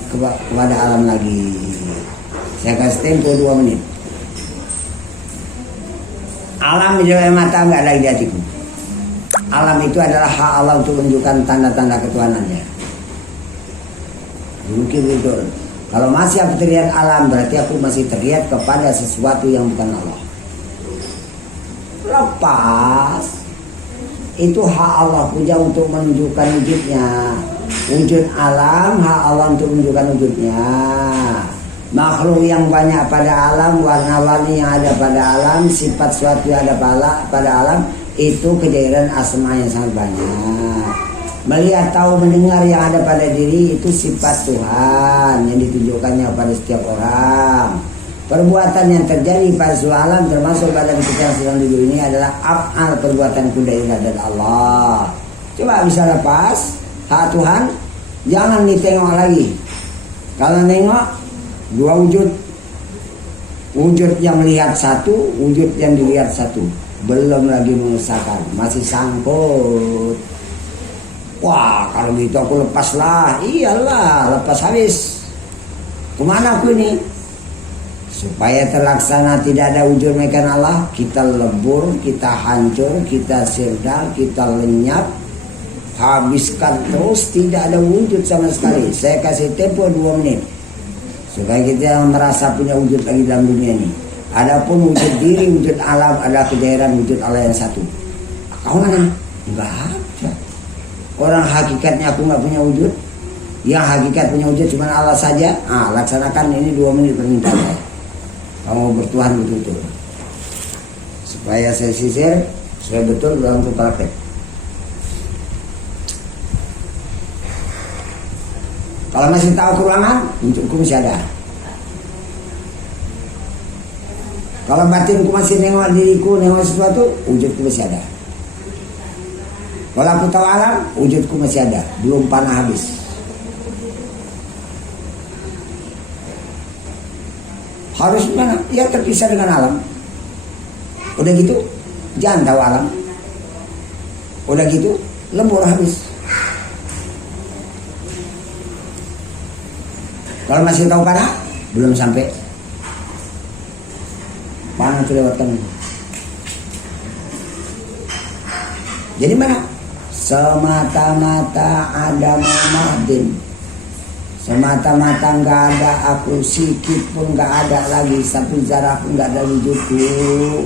kepada alam lagi. Saya kasih tempo 2 menit. Alam di dalam mata nggak ada di hatiku. Alam itu adalah hak Allah untuk menunjukkan tanda-tanda ketuhanannya. Mungkin itu. Kalau masih aku terlihat alam, berarti aku masih terlihat kepada sesuatu yang bukan Allah. Lepas itu hak Allah punya untuk menunjukkan wujudnya. Wujud alam, hak Allah untuk menunjukkan wujudnya. Makhluk yang banyak pada alam, warna-warni yang ada pada alam, sifat suatu yang ada pada alam, itu kejadian asma yang sangat banyak. Melihat, tahu, mendengar yang ada pada diri itu sifat Tuhan yang ditunjukkannya pada setiap orang. Perbuatan yang terjadi pada seluruh alam termasuk badan kita yang sedang duduk ini adalah af'al, perbuatan kudairah dari Allah. Coba bisa lepas hak Tuhan, jangan ditengok lagi. Kalau nengok dua wujud, wujud yang melihat satu, wujud yang dilihat satu, belum lagi mengesahkan, masih sangkut. Wah, kalau gitu aku lepas lah. Iyalah, lepas habis. Kemana aku ini? Supaya terlaksana tidak ada wujud melainkan Allah, kita lebur, kita hancur, kita sirna, kita lenyap, habiskan terus, tidak ada wujud sama sekali. Saya kasih tempo 2 menit supaya kita merasa punya wujud lagi dalam dunia ini. Adapun wujud diri, wujud alam adalah kejadian wujud Allah yang satu. Kau mana? Enggak ada. Orang hakikatnya aku nggak punya wujud. Yang hakikat punya wujud cuma Allah saja. Laksanakan ini 2 menit permintaan saya. Kamu bertuhan betul-betul. Supaya saya sisir, supaya betul dalam praktek. Kalau masih tahu kekurangan, wujudku masih ada. Kalau batinku masih nengok diriku, nengok sesuatu, wujudku masih ada. Kalau aku tahu alam, wujudku masih ada, belum panah habis. Harus mana? Ya terpisah dengan alam. Udah gitu, jangan tahu alam. Udah gitu, lembur habis. Kalau masih tahu panah, belum sampai. Panah kelewatkan. Jadi mana? Semata-mata ada Muhammadin. Semata-mata nggak ada aku, sikit pun nggak ada lagi, satu zarah pun nggak ada wujudku.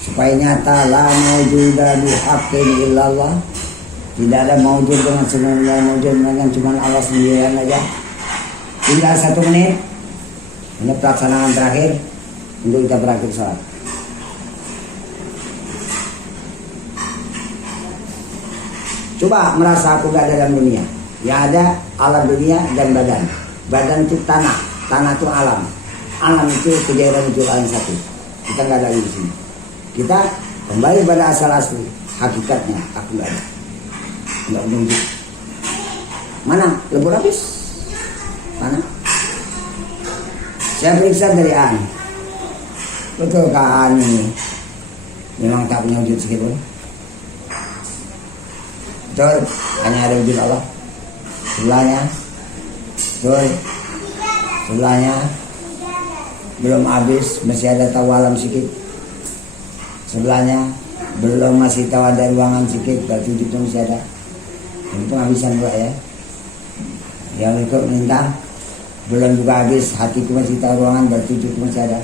Supaya nyata la maujuda bihaqqin illallah. Tidak ada maujud dengan sebenarnya maujud dengan cuma Allah sendirian aja. Tinggal 1 menit. Ini pelaksanaan terakhir untuk kita berakhir sholat. Coba merasa aku gak ada dalam dunia. Yang ada alam dunia dan badan. Badan itu tanah, tanah itu alam. Alam itu kejadian wujud alam satu. Kita gak ada di sini. Kita kembali pada asal asli, hakikatnya aku gak ada. Gak wujud. Mana? Lebur habis. Mana? Saya periksa dari An. Betul kah An ini memang tak punya wujud sedikit pun? Betul, hanya ada wujud Allah. Sebelahnya, betul, sebelahnya belum habis, masih ada tahu alam sedikit. Sebelahnya belum, masih tahu ada ruangan sedikit, berarti wujudnya masih ada. Ini penghabisan juga ya. Yang ikut melintang belum juga habis, hatiku masih tahu ruangan, berarti wujudku masih ada.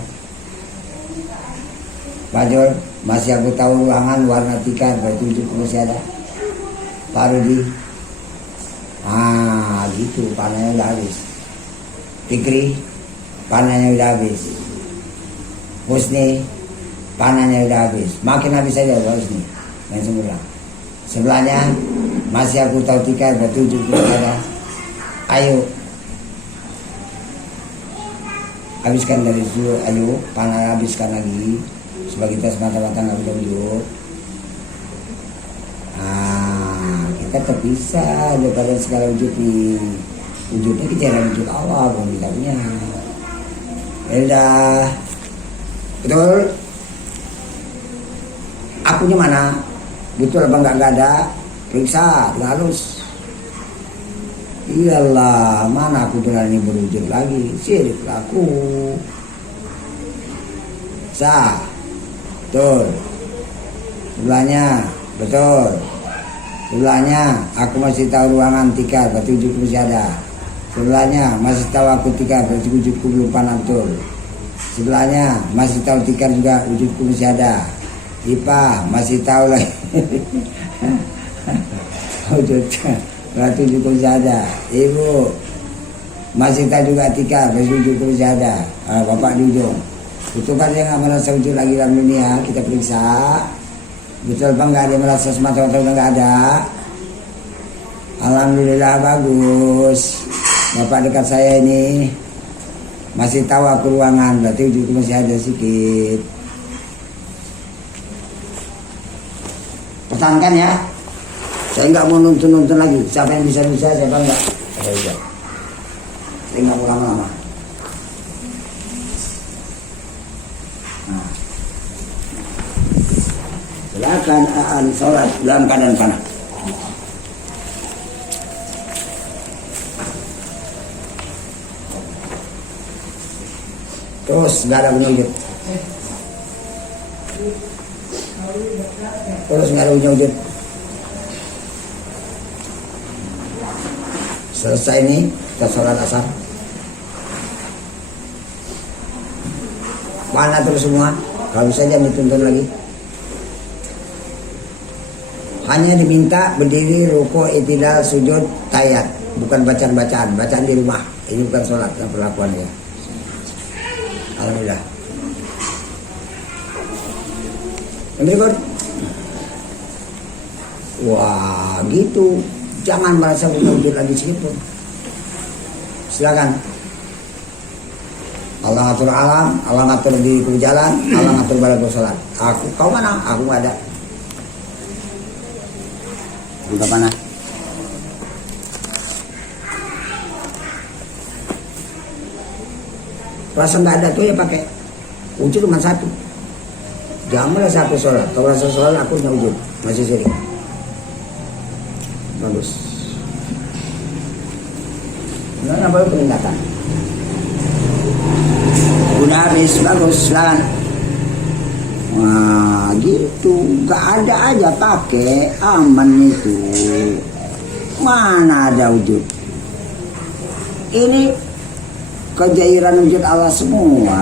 Fajol, masih aku tahu ruangan warna tikar, berarti wujudku masih ada. Pak Rudi, gitu, panahnya udah habis. Fikri, panahnya udah habis. Husni, panahnya udah habis. Makin habis saja Husni dan semula. Sebelahnya masih aku tahu tikar, berarti wujudku masih ada. Ayo, habiskan dari situ, ayo, panah habiskan lagi, supaya kita semata-mata nggak bisa wujud. Kita terpisah daripada segala wujud nih. Wujudnya kejadian wujud Allah, bukan kita punya. Ya udah, betul. Akunya mana? Betul apa nggak ada? Periksa, halus. Iyalah, mana aku berani berwujud lagi? Syirik aku. betul. Sebelahnya, betul. Sebelahnya, aku masih tahu ruangan tikar, berarti wujudku masih ada. Sebelahnya, masih tahu aku tikar, berarti wujudku belum panah, betul. Sebelahnya, masih tahu tikar juga, wujudku masih ada. Ipa, masih tahu lagi. Wujudnya, berarti wujudku masih ada. Ibu, masih tahu juga tikar, berarti wujudku masih ada. Bapak di ujung. Itu kan yang nggak merasa wujud lagi dalam dunia, kita periksa. Betul apa enggak dia merasa semata-mata udah enggak ada? Alhamdulillah bagus. Bapak dekat saya ini masih tahu aku ruangan, berarti wujudku masih ada sedikit. Pertahankan ya. Saya nggak mau nuntun lagi. Siapa yang bisa, siapa enggak? Saya nggak mau lama-lama. Nah. Silakan sholat dalam keadaan panah. Terus nggak ada wujud. Terus nggak ada wujud. Selesai ini kita sholat asar. Mana terus semua? Kalau saja dituntun lagi. Hanya diminta berdiri, rukuk, i'tidal, sujud, tayat, bukan bacaan-bacaan di rumah. Ini bukan sholat, dan perlakuan ya. Alhamdulillah. Yang berikut. Wah, gitu. Jangan merasa punya wujud lagi sedikit pun. Silakan. Allah ngatur alam, Allah ngatur diriku jalan, Allah ngatur balaku sholat. Kau mana? Aku nggak ada. Buka panah. Rasa nggak ada tuh ya pakai wujud cuma satu. Jangan merasa aku sholat. Kalau rasa sholat aku punya wujud masih sering. Bagus. Nggak perlu peningkatan. Udah habis, bagus, silakan. Wah gitu, gak ada aja pakai aman itu. Mana ada wujud? Ini kejairan wujud Allah semua.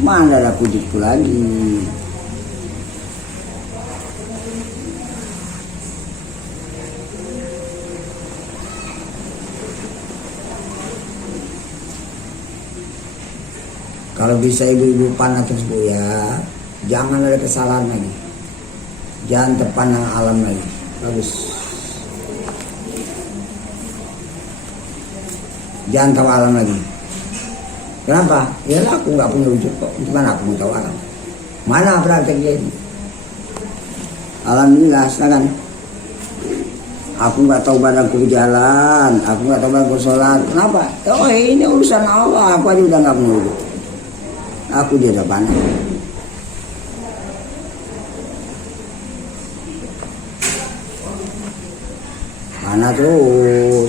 Mana ada wujudku lagi? Kalau bisa ibu-ibu panah terus Bu ya. Jangan ada kesalahan lagi. Jangan terpandang alam lagi. Bagus. Jangan tahu alam lagi. Kenapa? Ya aku nggak punya wujud kok. Gimana aku mau tahu alam? Mana prakteknya ini? Alhamdulillah, silakan. Aku nggak tahu badanku jalan. Aku nggak tahu badanku sholat. Kenapa? Oh ini urusan Allah. Aku aja udah nggak punya wujud. Aku di depan. Mana terus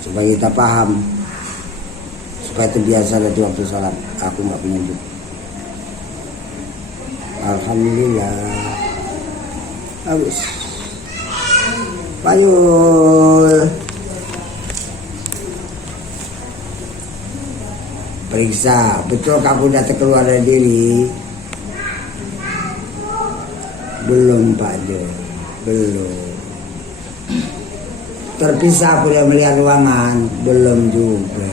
supaya kita paham, supaya terbiasa dari waktu sholat. Aku nggak punya wujud. Alhamdulillah. Bagus. Payul. Periksa, betul kamu udah keluar dari diri? Belum Pak Jo, belum. Terpisah aku udah melihat ruangan? Belum juga.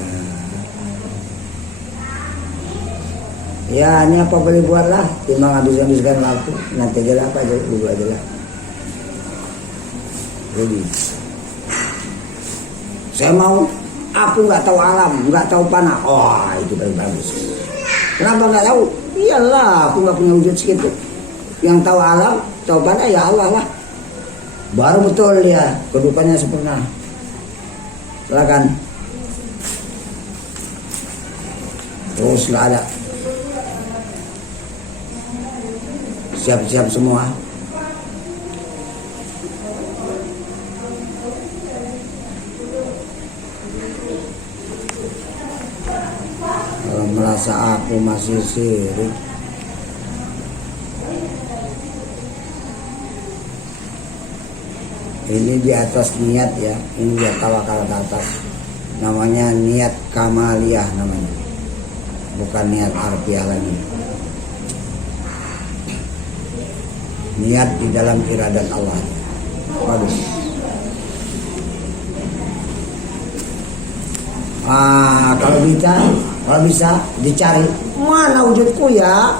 Ya ini apa boleh buatlah, timbang habiskan waktu. Nanti aja lah Pak Jo, dulu aja lah. Jadi saya mau. Aku nggak tahu alam, nggak tahu panah. Oh itu paling bagus. Kenapa nggak tahu? Iyalah, aku nggak punya wujud segitu. Yang tahu alam, tahu panah ya Allah lah. Baru betul dia kedudukannya sempurna. Silakan. Terus nggak ada. Siap-siap semua. merasa aku masih sirik. Ini di atas niat ya, ini dia tawakal ke atas. Namanya niat kamaliyah namanya, bukan niat harfiah lagi. Niat di dalam iradat Allah. Bagus. Kalau bisa dicari mana wujudku ya,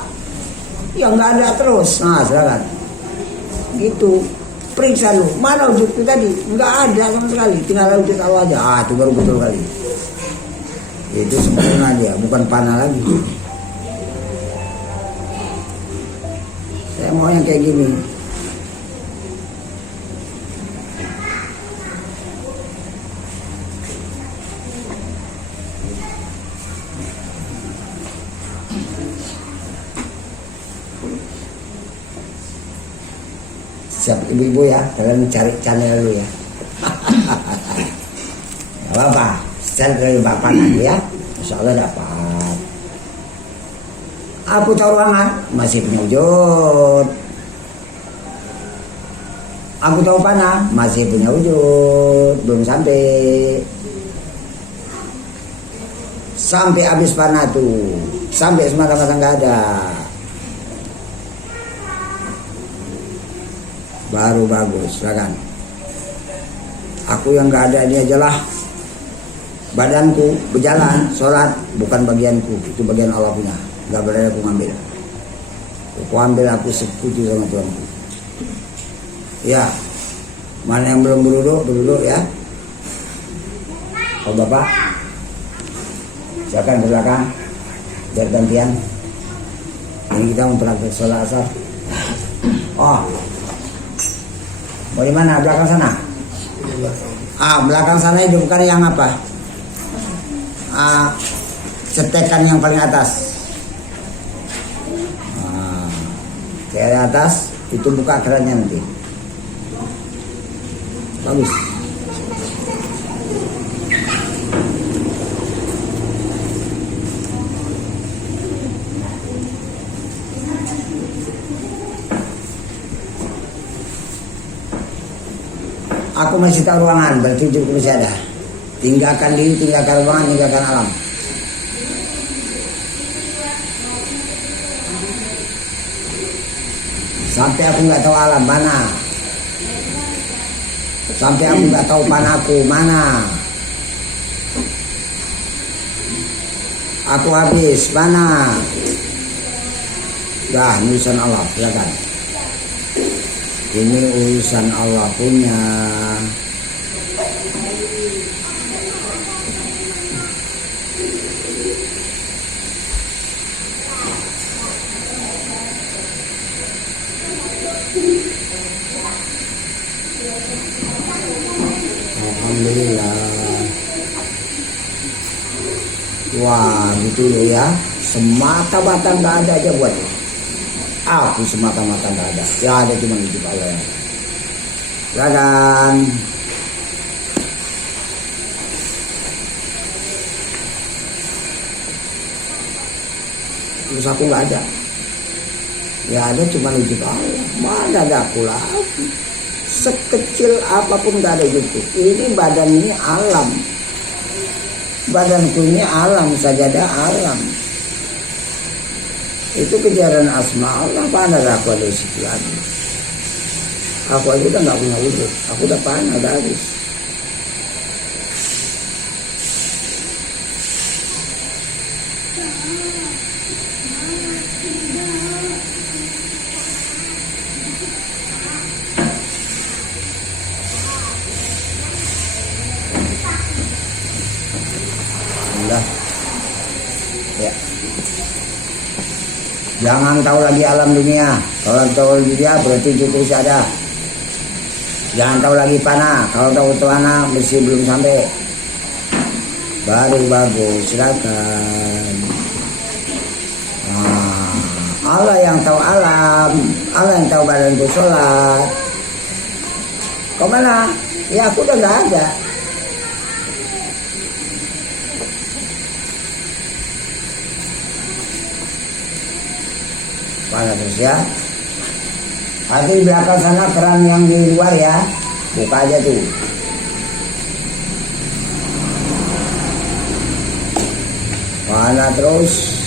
yang nggak ada terus. Nah silakan. Gitu. Periksa lu, mana wujudku tadi? Nggak ada sama sekali, tinggal wujud Allah aja. Itu baru betul kali. Itu sempurna dia, bukan panah lagi. Saya mau yang kayak gini. Siap ibu-ibu ya, kalian cari channel dulu ya. Gak apa-apa, share dari bapak nanti ya, insya Allah dapat. Aku tahu ruangan, masih punya wujud. Aku tahu panah, masih punya wujud, belum sampai. Sampai habis panah tuh, sampai semata-mata nggak ada. Baru bagus, silakan. Aku yang nggak ada ini ajalah. Badanku berjalan, sholat bukan bagianku, itu bagian Allah punya. Nggak berani aku ngambil. Aku ambil, aku sekutu sama Tuhanku. Ya, mana yang belum berduduk ya. Oh bapak, silakan ke belakang, biar gantian. Ini kita mempraktek sholat asar. Oh. Mau di mana? Belakang sana? Belakang sana itu bukan yang apa? Cetekan yang paling atas. Ke atas itu buka kerannya nanti. Bagus. Aku masih tahu ruangan, berarti itu masih ada. Tinggalkan diri, tinggalkan ruangan, tinggalkan alam. Sampai aku nggak tahu alam mana. Sampai aku nggak tahu panahku mana. Aku habis mana. Dah, urusan Allah, silakan. Ini urusan Allah punya. Alhamdulillah. Wah, gitu ya. Semata-mata nggak ada aja buat aku, semata-mata nggak ada. Ya ada cuma hidup Allah. Silakan. Terus aku nggak ada. Ya ada cuma hidup Allah. Mana ada aku lagi. Sekecil apapun nggak ada hidupku. Ini badan ini alam. Badanku ini alam, sajadah alam. Itu kejaran asma Allah. Mana aku ada di situ lagi. Aku aja udah nggak punya wujud. Aku udah panah, udah habis. Alhamdulillah. Ya. Jangan tahu lagi alam dunia. Kalau tahu dunia berarti itu terus ada. Jangan tahu lagi panah. Kalau tahu panah mesti belum sampai. Baru bagus, silakan. Allah yang tahu alam, Allah yang tahu badanku sholat. Kemana? Ya aku udah nggak ada. Panah terus ya. Hati belakang sana keran yang di luar ya, buka aja tuh. Panah terus.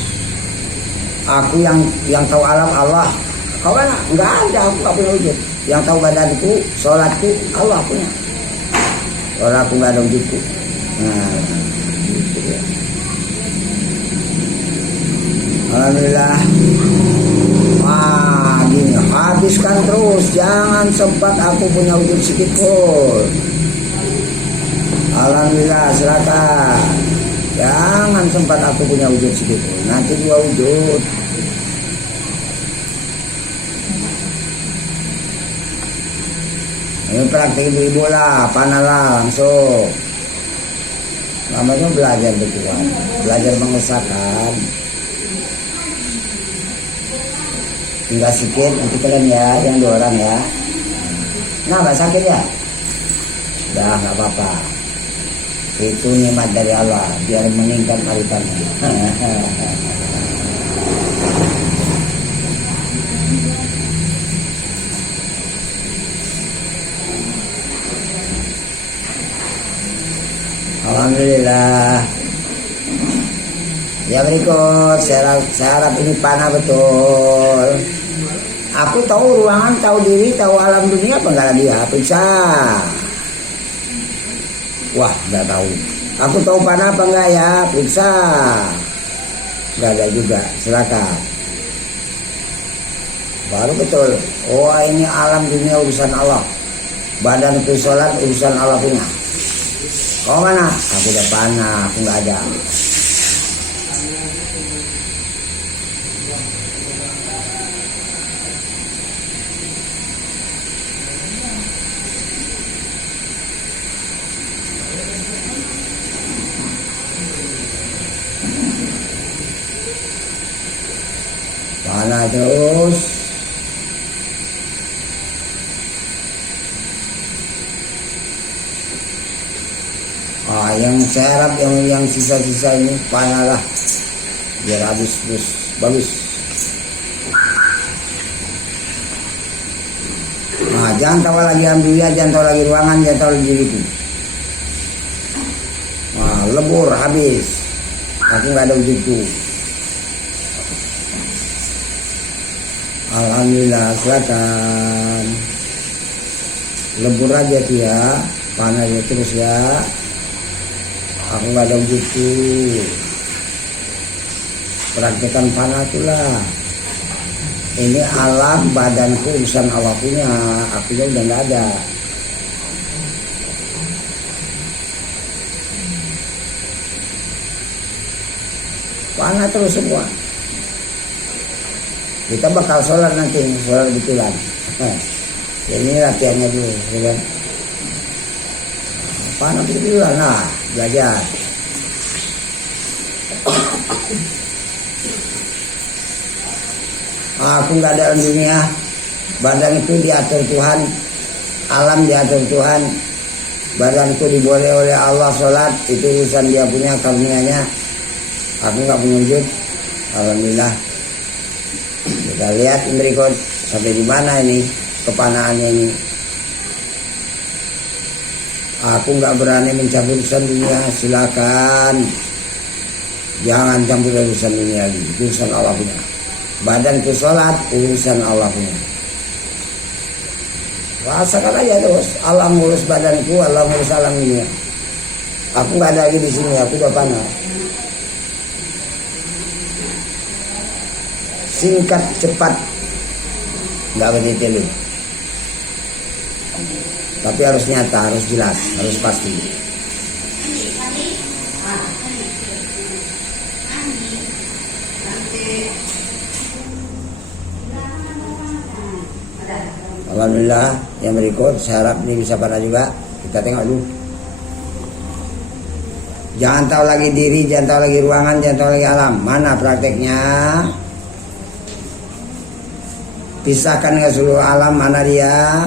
Aku yang tahu alam Allah. Kau kan nggak ada, aku nggak punya wujud. Yang tahu badanku, sholatku Allah punya. Kalau aku nggak ada wujudku. Nah, gitu ya. Alhamdulillah. Gini, habiskan terus, jangan sempat aku punya wujud sedikit pun. Alhamdulillah, silakan. Jangan sempat aku punya wujud sedikit pun. Nanti 2 wujud. Ini praktik ibu-ibu lah, panah lah langsung. Namanya belajar berkuat, belajar mengusahakan. Tinggal sikit nanti kalian ya, yang 2 orang ya. Nah, gak sakit ya? Dah, gak apa-apa. Itu nikmat dari Allah, biar meningkat maritannya. Alhamdulillah. Ya berikut, saya harap ini panah betul. Aku tahu ruangan, tahu diri, tahu alam dunia apa enggak dia? Periksa. Wah, enggak tahu. Aku tahu panah apa enggak ya? Periksa. Enggak ada juga, silakan. Baru betul. Oh, ini alam dunia urusan Allah. Badan itu sholat urusan Allah punya. Kau mana? Aku udah panah, aku nggak ada. Panah terus. Yang serap yang sisa-sisa ini panah lah, biar habis terus bagus. Nah, jangan tahu lagi alhamdulillah, jangan tahu lagi ruangan, jangan tahu lagi diriku. Nah, lebur habis, aku nggak ada wujudku. Alhamdulillah, silakan lebur aja tuh ya, panah ya terus ya. Aku nggak ada wujudku. Praktekan panah itulah. Ini alam badanku urusan Allah punya. Aku udah nggak ada. Panah terus semua. Kita bakal sholat nanti, sholat betulan. Ini latihannya dulu, ya kan? Panah betulan lah. Belajar. Aku nggak ada di dunia. Badan itu diatur Tuhan, alam diatur Tuhan. Badanku diboleh oleh Allah sholat, itu urusan dia punya, karunia-Nya. Aku nggak punya wujud. Alhamdulillah. Kita lihat berikut sampai di mana ini kepanaannya ini. Aku nggak berani mencampur urusan dunia, silakan. Jangan campur urusan dunia lagi, urusan Allah punya. Badanku sholat, urusan Allah punya. Rasakan aja terus, Allah ngurus badanku, Allah ngurus alam dunia. Aku nggak ada lagi di sini, aku udah panah. Singkat, cepat, nggak berdetail. Tapi harus nyata, harus jelas, harus pasti. Alhamdulillah, yang berikut saya harap ini bisa pada juga. Kita tengok dulu. Jangan tahu lagi diri, jangan tahu lagi ruangan, jangan tahu lagi alam. Mana prakteknya? Pisahkan dengan seluruh alam, mana dia?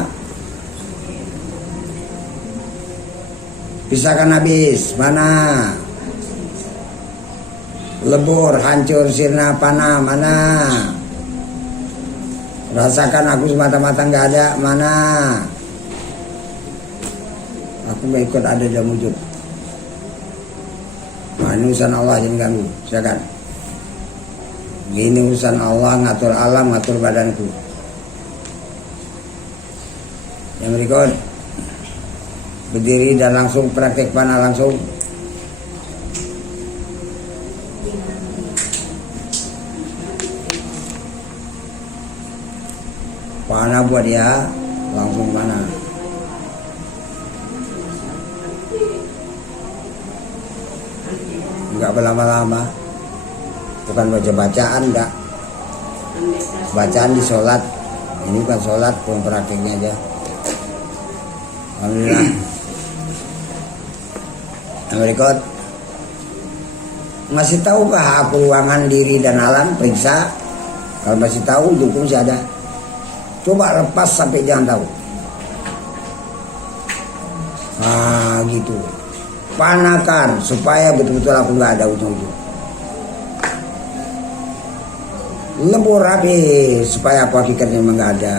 Pisahkan habis, mana? Lebur, hancur, sirna, panah, mana? Rasakan aku semata-mata nggak ada, mana aku nggak ikut ada dalam wujud. Nah, ini urusan Allah, jangan ganggu, silakan. Gini urusan Allah, ngatur alam, ngatur badanku. Yang berikut, berdiri dan langsung praktek panah langsung. Panah buat dia, langsung panah. Enggak berlama-lama. Bukan baca bacaan, enggak. Bacaan di sholat. Ini bukan sholat, pun prakteknya aja. Alhamdulillah. Yang berikut, masih tahukah aku ruangan diri dan alam? Periksa. Kalau masih tahu, dukung masih ada. Coba lepas sampai jangan tahu. Nah gitu. Panakan supaya betul-betul aku nggak ada ujung-ujung. Lebur habis supaya aku hakikatnya memang nggak ada.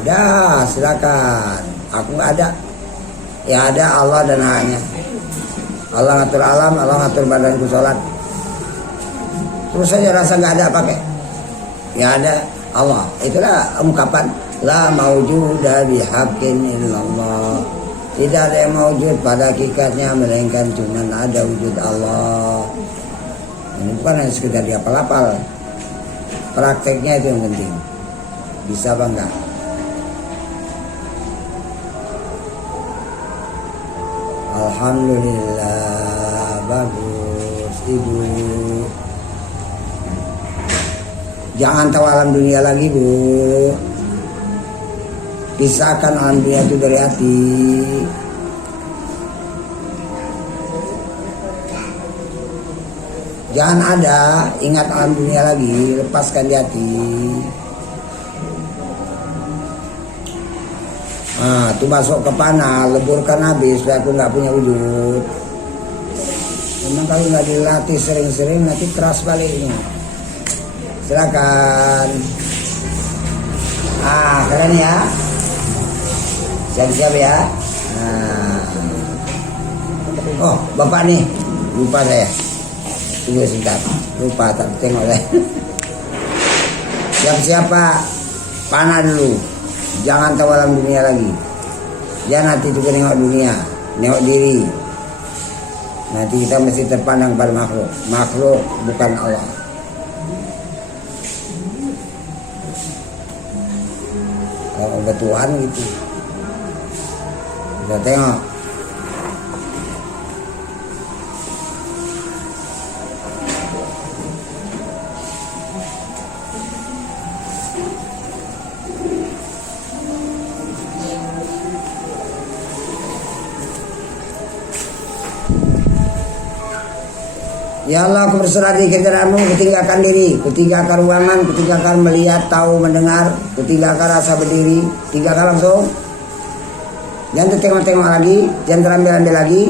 Ada, silakan. Aku nggak ada. Ya ada Allah dan hanya. Allah ngatur alam, Allah ngatur badanku sholat. Terus saja rasa nggak ada pakai. Ya ada Allah. Itulah ungkapan la maujuda bihaqqin illallah. Tidak ada yang maujud pada hakikatnya melainkan cuma ada wujud Allah. Ini bukan hanya sekedar dihafal-hafal. Prakteknya itu yang penting. Bisa apa enggak? Alhamdulillah, bagus Ibu. Jangan tahu alam dunia lagi, Bu. Pisahkan alam dunia itu dari hati. Jangan ada, ingat alam dunia lagi, lepaskan di hati. Nah, itu masuk ke panah, leburkan habis supaya aku nggak punya wujud. Memang kalau nggak dilatih sering-sering nanti keras balik ini. Silakan. Keren ya. Siap-siap ya. Nah. Oh, Bapak nih. Lupa saya. Tunggu sebentar. Lupa tak tengok saya. Siap-siap Pak. Panah dulu. Jangan tahu alam dunia lagi. Jangan nanti juga nengok dunia, nengok diri. Nanti kita mesti terpandang pada makhluk. Makhluk bukan Allah. Kalau ada Tuhan gitu. Kita tengok. Ya Allah, aku berserah di kehadiranmu, kutinggalkan diri, kutinggalkan ruangan, kutinggalkan melihat, tahu, mendengar, kutinggalkan rasa berdiri, tinggalkan langsung. Jangan tertengok-tengok lagi, jangan terambil-ambil lagi.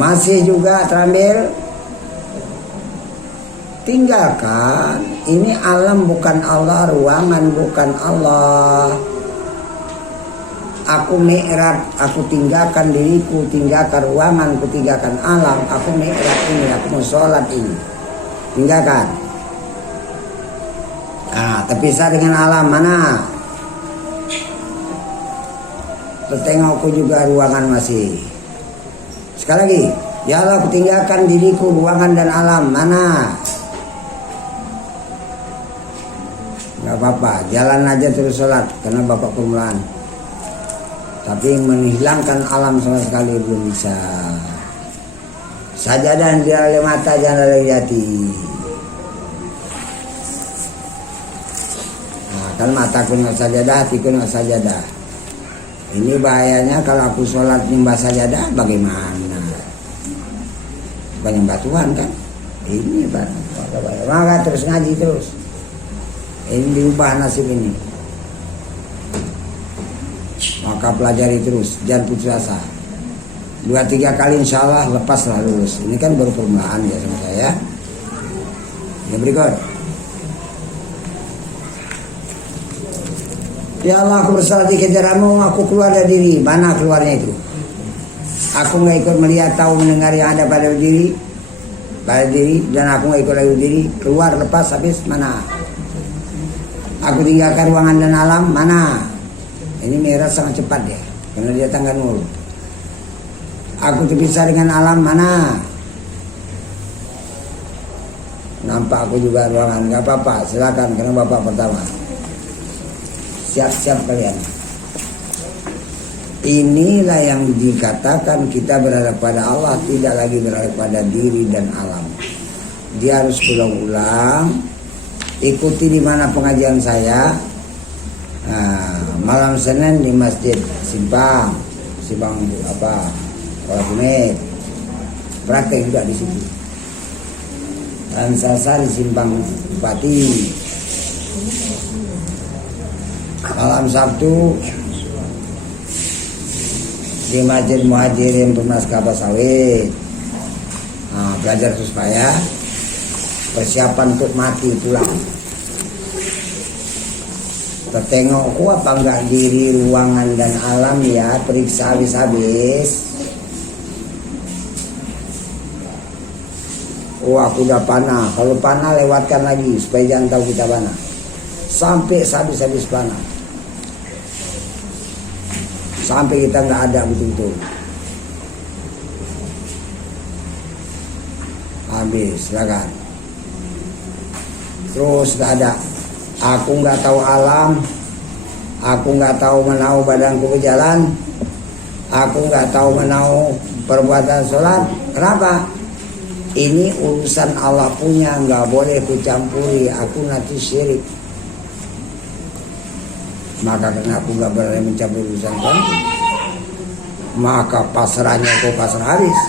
Masih juga terambil. Tinggalkan, ini alam bukan Allah, ruangan bukan Allah. Aku mi'raj, aku tinggalkan diriku, tinggalkan ruangan, aku tinggalkan alam. Aku mi'raj ini, aku mau sholat ini. Tinggalkan. Terpisah dengan alam mana? Tertengokku juga ruangan masih. Sekali lagi, ya Allah, aku tinggalkan diriku, ruangan dan alam mana? Gak apa-apa, jalan aja terus sholat karena Bapak permulaan. Tapi menghilangkan alam sama sekali belum bisa. Sajadah yang tidak oleh mata, jangan oleh hati. Nah, kan mataku nggak sajadah, hatiku nggak sajadah. Ini bahayanya kalau aku sholat nyembah sajadah, bagaimana? Bukan nyembah Tuhan kan? Ini Pak. Maka terus ngaji terus. Ini diubah nasib ini. Maka pelajari terus, jangan putus asa. 2-3 kali insya Allah lepaslah lulus. Ini kan baru permulaan ya sama saya. Yang berikut. Ya Allah, aku bersalah di kejaramu, aku keluar dari diri. Mana keluarnya itu? Aku nggak ikut melihat, tahu, mendengar yang ada pada diri, dan aku nggak ikut lagi diri. Keluar, lepas, habis, mana? Aku tinggalkan ruangan dan alam, mana? Ini Mi'raj sangat cepat ya, karena dia tangga nol. Aku terpisah dengan alam, mana? Nampak aku juga ruangan, nggak apa-apa, silakan, karena bapak pertama. Siap-siap kalian. Inilah yang dikatakan kita berada pada Allah, tidak lagi berada pada diri dan alam. Dia harus ulang-ulang. Ikuti di mana pengajian saya. Malam Senin di Masjid Simpang apa? Kuala Kumit. Praktek juga di situ. Dan Selasa di Simpang Bupati. Malam Sabtu di Masjid Muhajirin Pemas Kelapa Sawit. Belajar supaya persiapan untuk mati pulang. Tertengokku apa enggak diri, ruangan dan alam ya, periksa habis-habis. Oh, aku udah panah. Kalau panah lewatkan lagi supaya jangan tahu kita panah. Sampai habis-habis panah. Sampai kita nggak ada betul-betul. Habis, silakan. Terus nggak ada. Aku nggak tahu alam. Aku nggak tahu menau badanku berjalan. Aku nggak tahu menau perbuatan sholat. Kenapa? Ini urusan Allah punya, nggak boleh kucampuri. Aku nanti syirik. Maka karena aku gak berani mencampur urusan kamu, maka pasrahnya kau pasrah habis.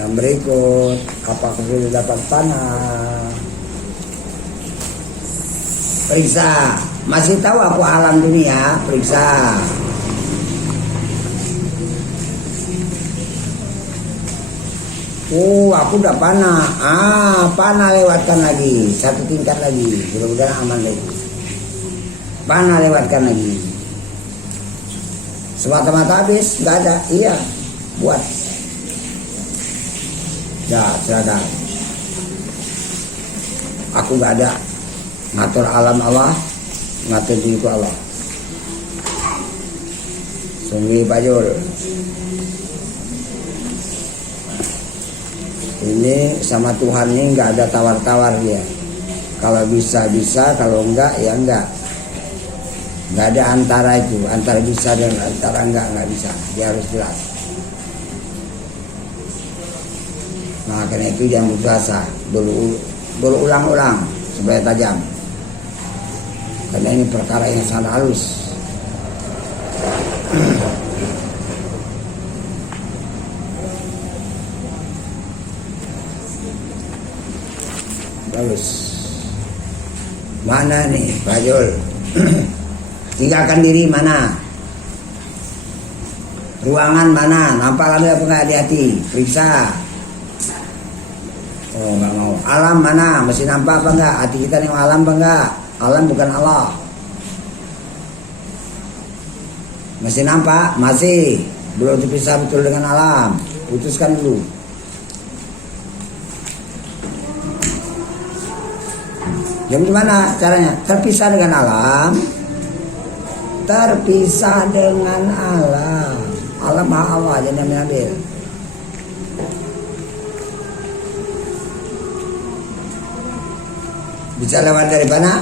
Yang berikut, apakah sudah dapat panah? Periksa. Masih tahu aku alam dunia? Periksa. Oh, aku udah panah. Panah lewatkan lagi. Satu tingkat lagi. Mudah-mudahan aman lagi. Panah lewatkan lagi. Semata-mata habis, nggak ada. Iya, buat. Ya, silakan. Aku nggak ada. Ngatur alam Allah, ngatur diriku Allah. Sungguh Pak Jul. Ini sama Tuhan ini nggak ada tawar-tawar dia. Kalau bisa bisa, kalau enggak ya enggak. Nggak ada antara itu, antara bisa dan antara enggak bisa. Dia harus jelas. Nah karena itu jangan putus asa, berulang-ulang supaya tajam. Karena ini perkara yang sangat halus. Bagus. Mana nih Pak Jul? Tinggalkan diri mana? Ruangan mana? Nampak ada apa nggak hati-hati? Periksa. Oh nggak mau. Alam mana? Masih nampak apa nggak? Hati kita nengok alam apa nggak? Alam bukan Allah. Masih nampak? Masih. Belum terpisah betul dengan alam. Putuskan dulu. Yang gimana caranya? Terpisah dengan alam. Terpisah dengan alam. Alam maha Allah, jangan ambil. Bisa lewat dari mana?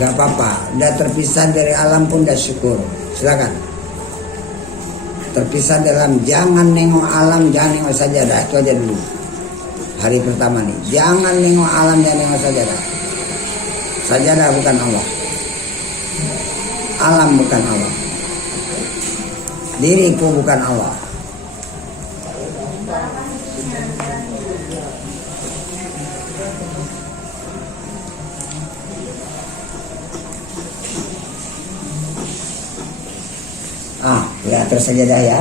Gak apa-apa. Udah terpisah dari alam pun udah syukur. Silakan. Terpisah dalam, jangan nengok alam, jangan nengok sajadah. Itu aja dulu. Hari pertama nih, jangan nengok alam, jangan nengok sajadah. Sajadah bukan Allah. Alam bukan Allah. Diriku bukan Allah. atur saja dah ya.